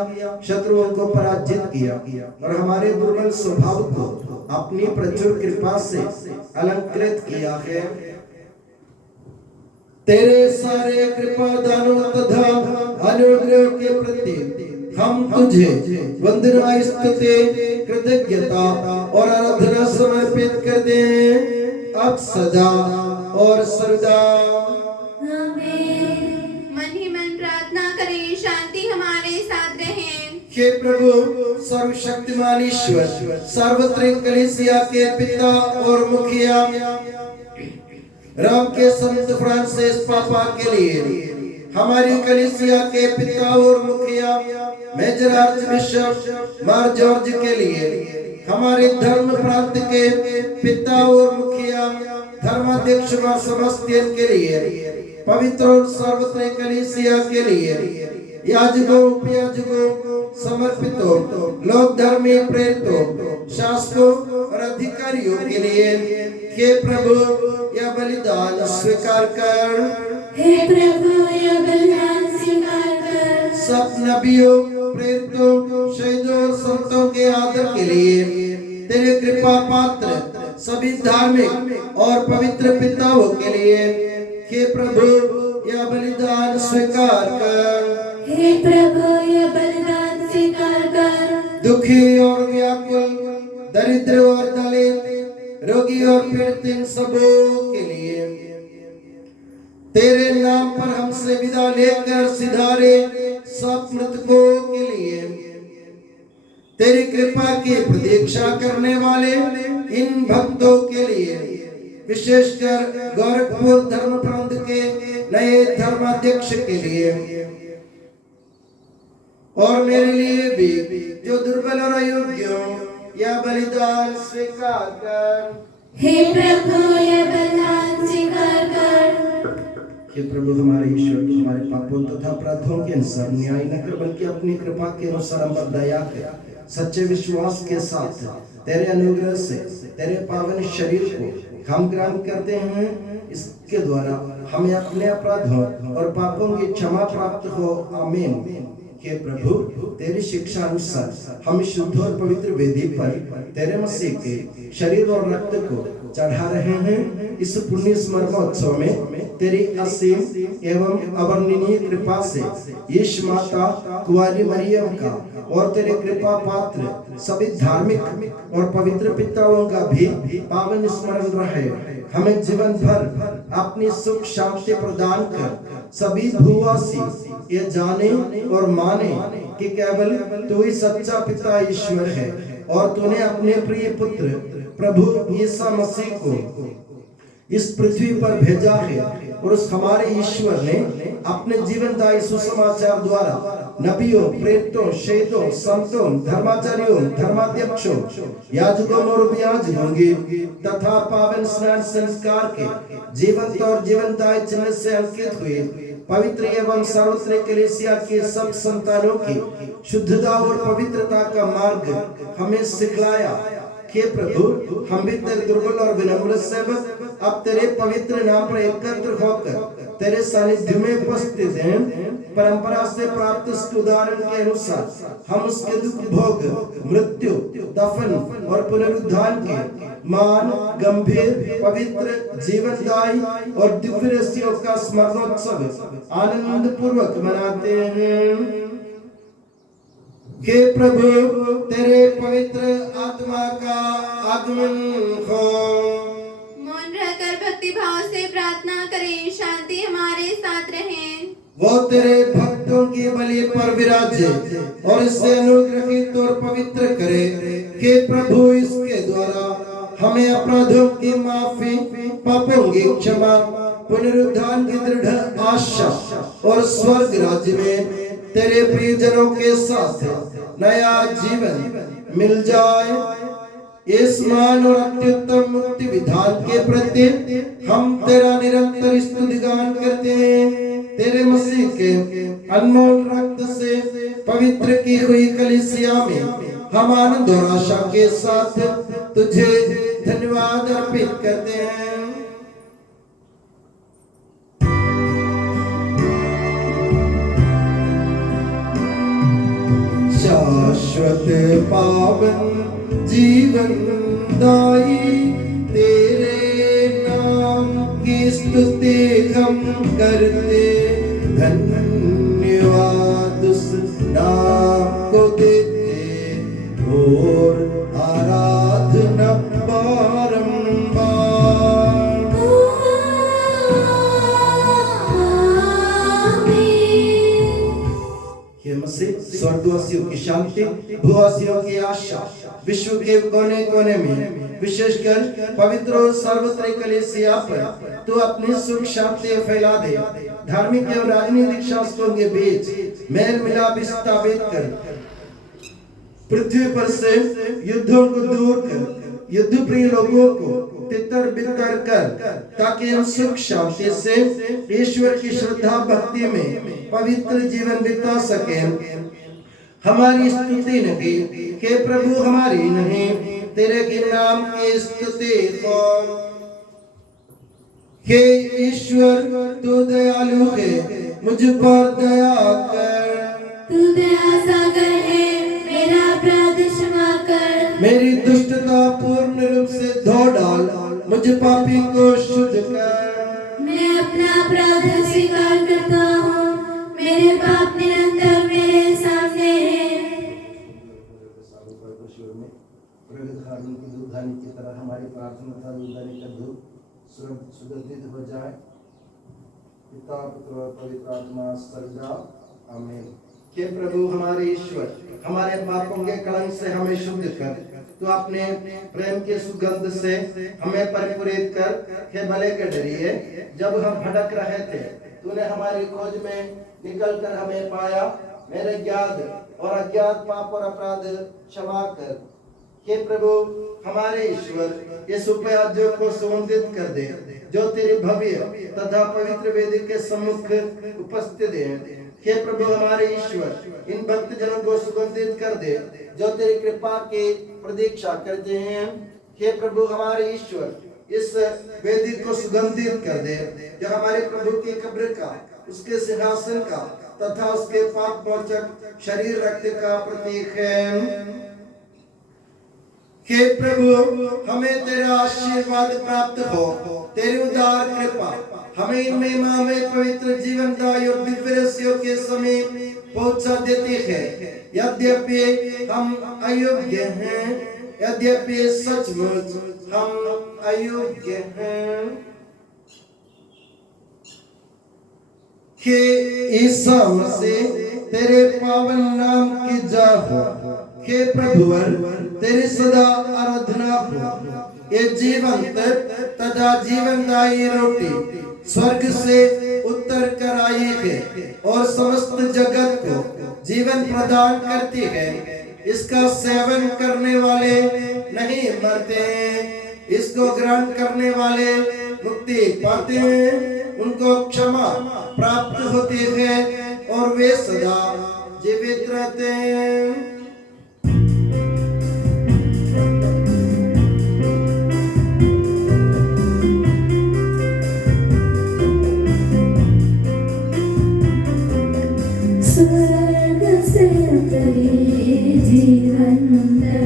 शत्रुओं को पराजित किया और हमारे दुर्बल स्वभाव को अपनी प्रचुर कृपा से अलंकृत किया है तेरे सारे कृपा दानों तथा अनुग्रह के प्रति हम तुझे वंदना स्तुति कृतज्ञता और आराधना समर्पित करते हैं अब सदा और सदा मन ही मन प्रार्थना करें शांति हमारे साथ रहे हे प्रभु सर्वशक्तिमान ईश्वर सार्वत्रिक कलीसिया के पिता और मुखिया राम के संत फ्रांसिस पापा के लिए हमारी कलीसिया के पिता और मुखिया मेजर आर्चबिशप मार जॉर्ज के लिए हमारे धर्म प्रांत के पिता और मुखिया धर्माध्यक्ष मार सेबास्टियन के लिए पवित्र और सर्वत्रिक कलीसिया के लिए याजकों उपयाजकों समर्पितों लोक धर्मी प्रेरितों शासकों और अधिकारियों के लिए हे प्रभु यह बलिदान स्वीकार कर हे प्रभु यह बलिदान स्वीकार कर सब नबियों प्रेरितों शहीदों और संतों के आदर के लिए तेरे कृपा पात्र सभी धार्मिक और पवित्र पिताओं के लिए हे प्रभु यह बलिदान स्वीकार कर हे प्रभु यह बलिदान स्वीकार कर दुखी और व्याकुल दरिद्र और दलित रोगी और पीड़ित इन सबों के लिए तेरे नाम पर हमसे विदा लेकर सिधारे सब मृतकों के लिए तेरी कृपा की प्रतीक्षा करने वाले इन भक्तों के लिए विशेषकर गोरखपुर धर्म प्रांत के नए धर्माध्यक्ष के लिए और मेरे लिए भी जो दुर्बल और अयोग्य यह बलिदान स्वीकार कर हे प्रभु यह बलिदान स्वीकार कर हे प्रभु हमारे ईश्वर हमारे पापों तथा अपराधों के अनुसार न्याय न कर बल्कि अपनी कृपा के अनुसार हम पर दया कर सच्चे विश्वास के साथ तेरे अनुग्रह से तेरे पावन शरीर को हम ग्रहण करते हैं इसके द्वारा हमें अपने अपराधों और पापों की क्षमा प्राप्त हो आमीन हे प्रभु तेरी शिक्षा अनुसार हम शुद्ध और पवित्र वेदी पर तेरे मसीह के शरीर और रक्त को चढ़ा रहे हैं। इस पुण्य स्मरणोत्सव में तेरी असीम एवं अवर्णनीय कृपा से यीशु माता कुंवारी मरियम का और तेरे कृपा पात्र सभी धार्मिक और पवित्र पिताओं का भी पावन स्मरण रहे। हमें जीवन भर अपनी सुख शांति प्रदान कर सभी भूवासी ये जाने और माने कि केवल तू ही सच्चा पिता ईश्वर है और तूने अपने प्रिय पुत्र प्रभु यीशु मसीह को इस पृथ्वी पर भेजा है। और उस हमारे ईश्वर ने अपने जीवनदायी सुसमाचार द्वारा नबियों, प्रेरितों, शहीदों, संतों, धर्माचार्यों, धर्माध्यक्षों, याजकों और उपयाजकों तथा पावन स्नान संस्कार के जीवंत और जीवनदायी चिन्ह से अंकित हुए पवित्र एवं सार्वत्रिक कलीसिया के सब संतानों की शुद्धता और पवित्रता का मार्ग हमें सिखलाया। हे प्रभु हम भी तेरे दुर्बल और विनम्र सेवक अब तेरे पवित्र नाम पर एकत्र होकर तेरे सानिध्य में उपस्थित हैं। परंपरा से प्राप्त इस उदाहरण के अनुसार हम उसके दुख भोग, मृत्यु, दफन और पुनरुत्थान के मान, गंभीर, पवित्र, जीवनदायी और दिव्य रहस्यों का स्मरणोत्सव आनंद पूर्वक मनाते हैं। हे प्रभु तेरे पवित्र आत्मा का आगमन हो। मौन रहकर भक्ति भाव से प्रार्थना करें, शांति हमारे साथ रहे। वो तेरे भक्तों की बलि पर विराजे और इससे अनुग्रहित और पवित्र करे। हे प्रभु इसके द्वारा हमें अपराधों की माफी, पापों की क्षमा, पुनरुत्थान की दृढ़ आशा और स्वर्ग राज्य में तेरे प्रियजनों के साथ नया जीवन मिल जाए। इस मान और अत्युत्तम मुक्ति विधान के प्रति हम तेरा निरंतर स्तुतिगान करते हैं। तेरे मसीह के अनमोल रक्त से पवित्र की हुई कलीसिया में हम आनंद और आशा के साथ तुझे धन्यवाद अर्पित करते हैं। शाश्वत पावन जीवन दाई तेरे नाम की स्तुति हम करते, धन्यवाद उस नाम को देते और आराधना बारंबार। हे मसीह स्वर्गवासियों की शांति, भूवासियों की आशा, विश्व के कोने कोने में विशेषकर पवित्र और सार्वत्रिक कलीसिया पर तू अपनी सुख शांति फैला दे। धार्मिक एवं राजनीतिक शासकों के बीच मेल मिलाप स्थापित कर, पृथ्वी पर से युद्धों को दूर कर, युद्ध प्रिय लोगों को तितर बितर कर, ताकि हम सुख शांति से ईश्वर की श्रद्धा भक्ति में पवित्र जीवन बिता सकें। हमारी स्तुति नहीं हे प्रभु, हमारी नहीं तेरे के नाम की स्तुति हो। हे ईश्वर तू दयालु है, मुझ पर दया कर। तू दया सागर है, मेरा अपराध क्षमा कर। मेरी दुष्टता पूर्ण रूप से धो डाल, मुझ पापी को शुद्ध कर। मैं अपना अपराध स्वीकार करता हूँ, मेरे पाप निरंतर मेरे सामने हैं। की तरह हमारी प्रार्थना था दूधानी का धूप सुगंधित हो जाए। पिता पुत्र और पवित्र आत्मा सर्वदा आमीन। हे प्रभु हमारे ईश्वर, हमारे पापों के कलंक से हमें शुद्ध कर, तू अपने प्रेम के सुगंध से हमें परिपूरित कर। हे भले के डरिए, जब हम भटक रहे थे तूने हमारी खोज में निकलकर हमें पाया। मेरे ज्ञात और अज्ञात पाप और अपराध क्षमा कर। हे प्रभु हमारे ईश्वर, इस उपयाज्यों को सुगंधित कर दे जो तेरे भव्य तथा पवित्र वेदी के सम्मुख उपस्थित हैं। हे प्रभु हमारे ईश्वर, इन भक्त जनों को सुगंधित कर दे जो तेरी कृपा की प्रतीक्षा करते हैं। हे प्रभु हमारे ईश्वर, इस वेदी को सुगंधित कर दे जो हमारे प्रभु की कब्र का उसके सिंहासन का तथा उसके पाप मोचक शरीर रक्त का प्रतीक है। हे प्रभु, हमें तेरा आशीर्वाद प्राप्त हो, तेरी उदार कृपा हमें इन महिमा में पवित्र जीवनदायी और दिव्य रस्सियों के समीप पहुंचा देती है। यद्यपि हम अयोग्य हैं, यद्यपि सचमुच हम अयोग्य हैं, कि ईसा मसीह तेरे पावन नाम की जा हो। हे प्रभुवर, तेरी सदा आराधना हो। ये जीवंत तथा जीवनदायी रोटी स्वर्ग से उतर कर आई है और समस्त जगत को जीवन प्रदान करती है। इसका सेवन करने वाले नहीं मरते, इसको ग्रहण करने वाले मुक्ति पाते हैं, उनको क्षमा प्राप्त होती है और वे सदा जीवित रहते हैं। स्वर्ग से उतरी जीवन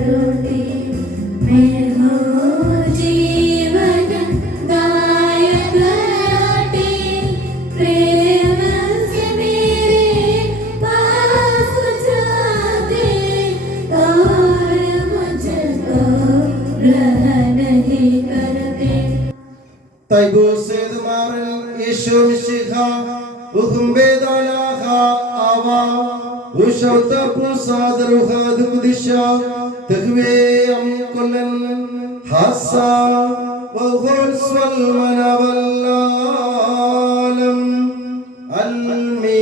रोटी, मैं हूँ जीवन दायक रोटी, प्रेम से मेरे पास जाते और मुझको ग्रहण नहीं करते। Taibu sedmaran Ishu Mishikha Uhumbedalaha Ava Ushauta Pusadaruha Dukudisha Takwe Amkulan Hasa Wahulswal Manavallalam Almin।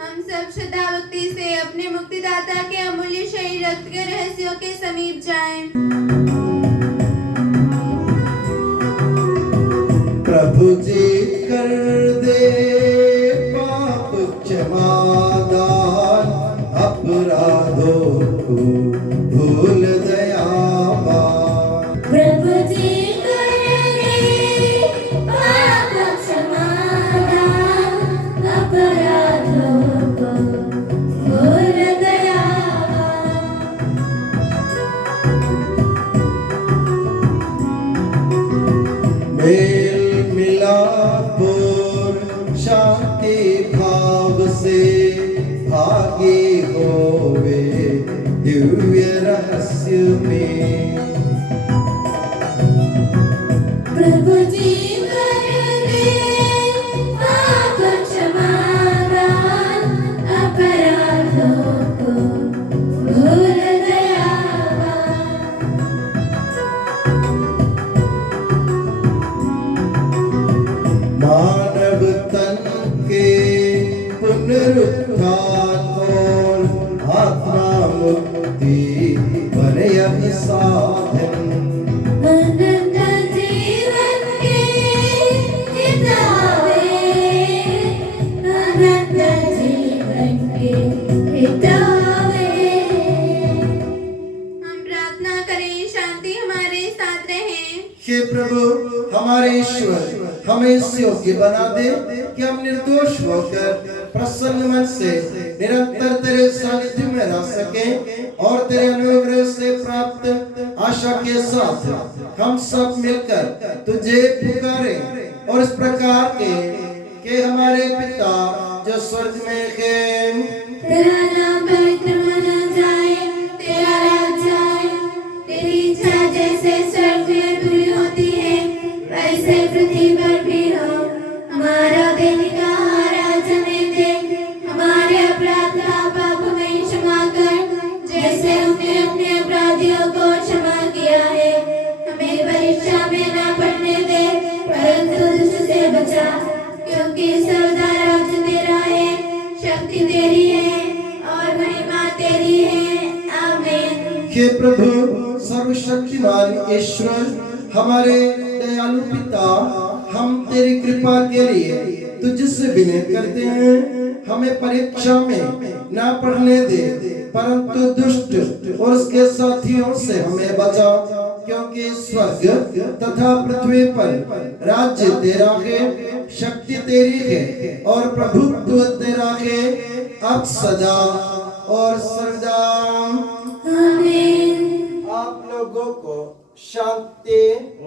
हम सब श्रद्धा भक्ति से अपने मुक्तिदाता के अमूल्य शरीर रक्त के रहस्यों के समीप जाएं। प्रभु जी कर दे पाप क्षमादान, अपराधों को भूल दयावान। प्रभु जी कर दे पाप क्षमादान, अपराधों को भूल दयावान। मेल मिलाप और शांति भाव से भागी होवे दिव्य रहस्य में। प्रभु जी कर दे पाप क्षमादान, अपराधों को भूल दयावान। मानव तन के पुनरुत्थान और आत्मा मुक्ति बने अभिसाधन। अनंत जीवन के हितावे, अनंत जीवन के हितावे। हम प्रार्थना करें, शांति हमारे साथ रहे। हे प्रभु, हमारे ईश्वर हमें इस योग्य बना दे कि हम निर्दोष होकर प्रसन्न मन से निरंतर तेरे सानिध्य में रह सकें और तेरे अनुग्रह से प्राप्त आशा के साथ हम सब मिलकर तुझे पुकारें और इस प्रकार के हमारे पिता जो स्वर्ग में है, तेरा नाम पवित्र माना जाए, तेरा राज्य आए, तेरी इच्छा जैसे स्वर्ग में पूरी होती है वैसे पृथ्वी पर भी हो। हमारा दैनिक आहार आज हमें दे, हमारे अपराध का पाप हमें क्षमा कर, जैसे हमने अपने अपराधियों को क्षमा किया है। हमें परीक्षा में न पड़ने दे, परंतु दुष्ट से बचा, क्योंकि सर्वदा राज्य तेरा है, शक्ति तेरी है और महिमा तेरी है। आमीन। हे प्रभु सर्वशक्तिमान ईश्वर, हमारे दयालु पिता, हम तेरी कृपा के लिए तुझसे विनय करते हैं। हमें परीक्षा में ना पढ़ने दे, परंतु दुष्ट और उसके साथियों से हमें बचा, क्योंकि स्वर्ग तथा पृथ्वी पर राज्य तेरा है, शक्ति तेरी है और प्रभुत्व तेरा है, अब सदा और सदा। आमीन। आप लोगों को शांति।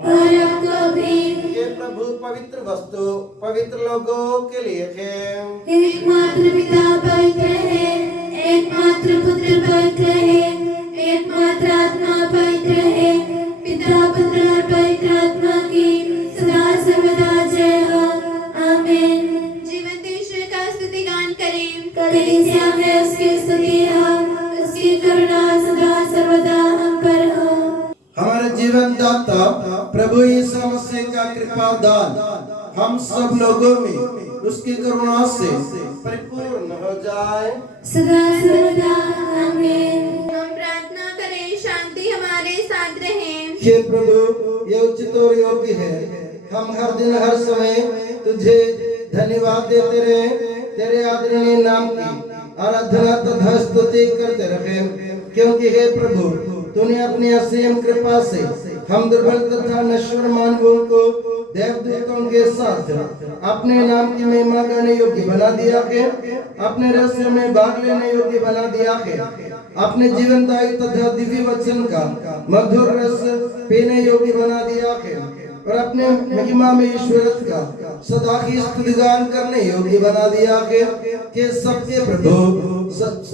और आपको भी। ये प्रभु पवित्र वस्तु पवित्र लोगों के लिए है। एकमात्र पिता पवित्र है, एकमात्र पुत्र पवित्र है, एकमात्र आत्मा पवित्र है। पिता पुत्र और पवित्र आत्मा की सदा सर्वदा जय हो। आमीन। जीवंत ईश्वर का स्तुति गान करें। कलीसिया में उसकी स्तुति हो, उसकी करुणा सदा सर्वदा हम पर हो। हमारे जीवन दाता प्रभु यीशु मसीह का कृपा दान हम सब लोगों में उसकी करुणा से परिपूर्ण हो जाए सदा सर्वदा। आमीन। हम प्रार्थना करें, शांति हमारे साथ रहे। हे प्रभु, ये उचित और योग्य है हम हर दिन हर समय तुझे धन्यवाद देते रहे, तेरे आदरणीय नाम की आराधना तथा स्तुति करते रहे, क्योंकि हे प्रभु तूने अपनी असीम कृपा से हम दुर्बल तथा नश्वर मानवों को देवदूतों के साथ अपने नाम की महिमा गाने योग्य बना दिया है, अपने रहस्य में भाग लेने योग्य बना दिया है, अपने जीवनदायी तथा दिव्य वचन का मधुर रस पीने योग्य बना दिया है और अपने महिमा में ईश्वरत्व का सदा की स्तुतिगान करने योग्य बना दिया है कि सबके प्रभु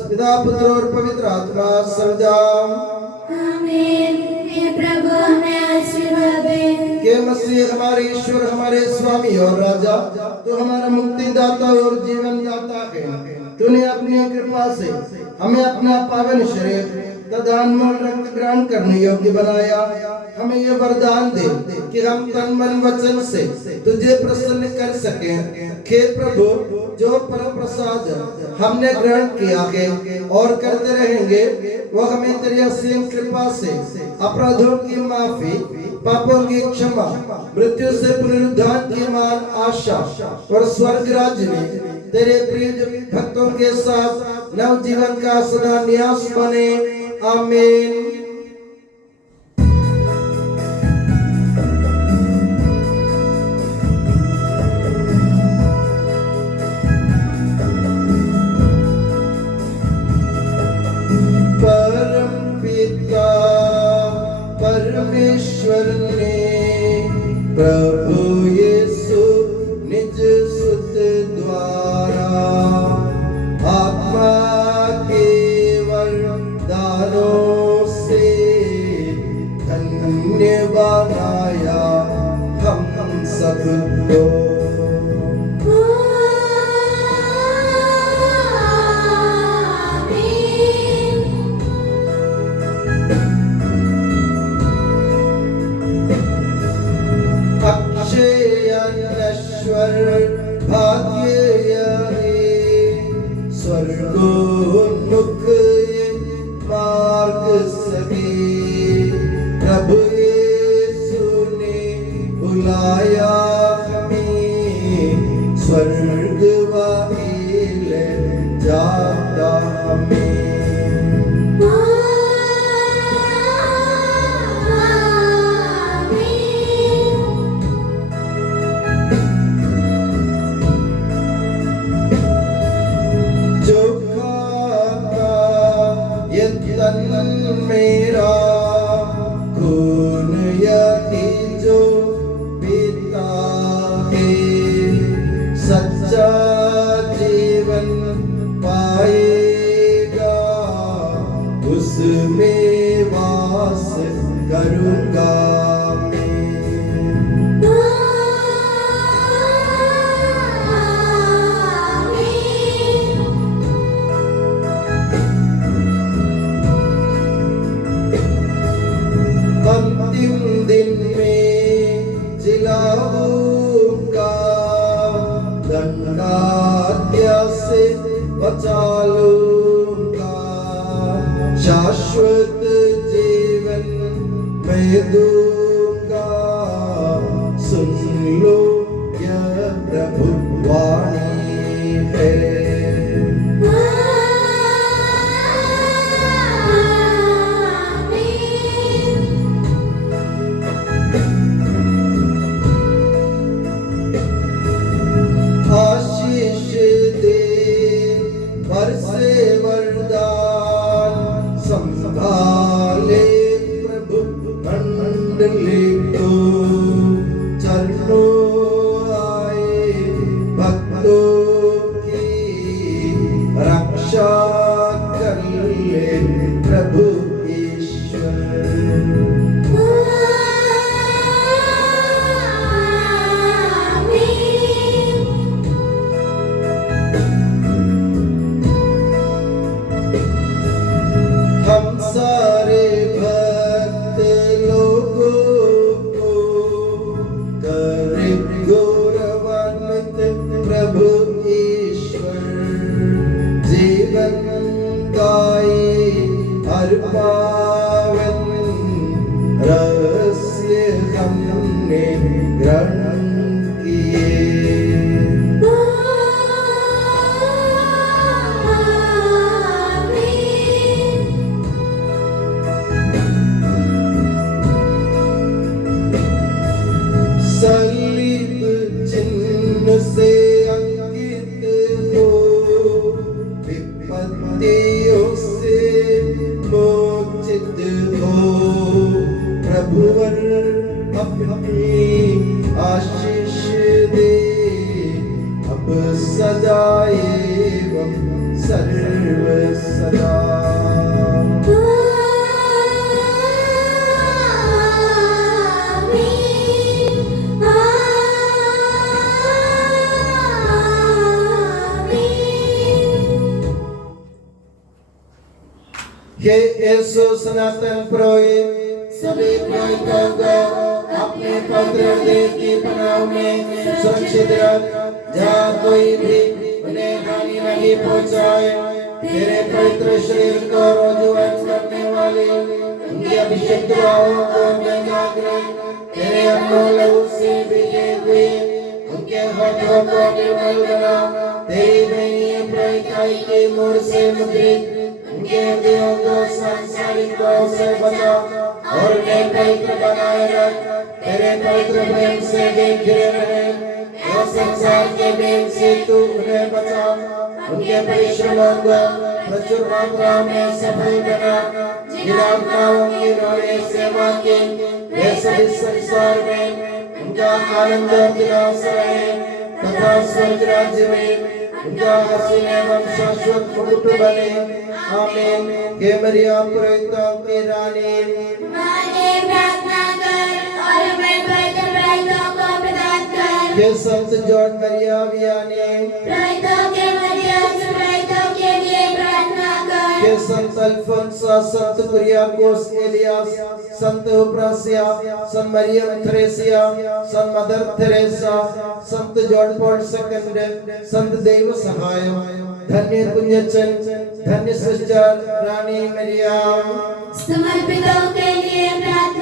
पिता पुत्र और पवित्र आत्मा सर्वदा। आमीन। हे प्रभु हमें आशीर्वाद दे। के मसीह हमारे ईश्वर, हमारे स्वामी और राजा, तो हमारा मुक्तिदाता और जीवन दाता है। तूने अपनी कृपा से हमें अपना पावन शरीर तथा अनमोल रक्त ग्रहण करने योग्य बनाया। हमें ये वरदान दे कि हम तन मन वचन से तुझे प्रसन्न कर सकें। हे प्रभु, जो परम प्रसाद हमने ग्रहण किया है और करते रहेंगे, वो हमें तेरी असीम कृपा से अपराधों की माफी, पापों की क्षमा, मृत्यु से पुनरुद्धार की मान आशा और स्वर्ग राज्य में तेरे प्रिय भक्तों के साथ नव जीवन का सदा न्यास बने। आमीन। परम पिता परमेश्वर ने प्रभु यीशु निज सुत द्वारा आत्मा के वरदानों से धन्य बनाया हम सबको। अक्षयनश्वर भाग्य स्वर्गोन्मुख मार्ग सभी प्रभु यीशु ने बुलाया हमें, स्वर्ग ले जाता हमें। मेरा खून यही जो पीता है, सच्चा जीवन पाएगा, उसमें वास करूंगा अंतिम दिन में जिलाऊंगा, दंडात्या से बचा लूंगा, शाश्वत जीवन मैं दूंगा, सुन लो यह प्रभु वाणी है। पावन रहस्य हमने ग्रहण किए। सलीब चिन्ह से अंकित हो, विपत्तियों से मोचित हो, प्रभुवर अपनी आशीष दे, अब सदा एवं सर्व सदा। हे यीशु सनातन पुरोहित सभी पुरोहितों को अपने पवित्र हृदय की पनाह में सुरक्षित रख, जहाँ कोई भी उन्हें हानि नहीं पहुँचाए। तेरे पवित्र शरीर को रोजुआत करने वाली उनकी अभिषेक दुआओं को जागृत, तेरे अनमोल लहू से भीगे हुए उनके हाथों को निर्मल बना, तेरी दयनीय पुरोहिताई के मोर से मुद्रित उनके हृदयों को सांसारिक भाव से बचा और उन्हें पवित्र बनाए रख। तेरे पवित्र प्रेम से वे घिरे रहे और संसार के भेद से तू उन्हें बचा। उनके परिश्रमों को प्रचुर मात्रा में सफल बना, जिन आत्माओं की उन्होंने सेवा की वे सभी संसार में उनका आनंद और विलास रहे तथा स्वर्ग राज्य में उनका हसीन एवं शाश्वत मुकुट बने। आमीन। हे मरियम पुरोहितों की रानी, माने प्रार्थना कर और हमें पवित्र पुरोहितों को प्रदान कर। हे संत जॉन मरिया वियानी, पुरोहितों के मध्यस्थ पुरोहितों के लिए प्रार्थना कर। हे संत अल्फोंसा, संत कुरियाकोस एलियास, संत उप्रासिया, संत मरियम थ्रेसिया, संत मदर थेरेसा, संत जॉन पॉल सेकंड, संत देव सहाय, धन्य पुण्यचन, धन्य सिस्टर रानी मरियम, समर्पितों के लिए प्रार्थना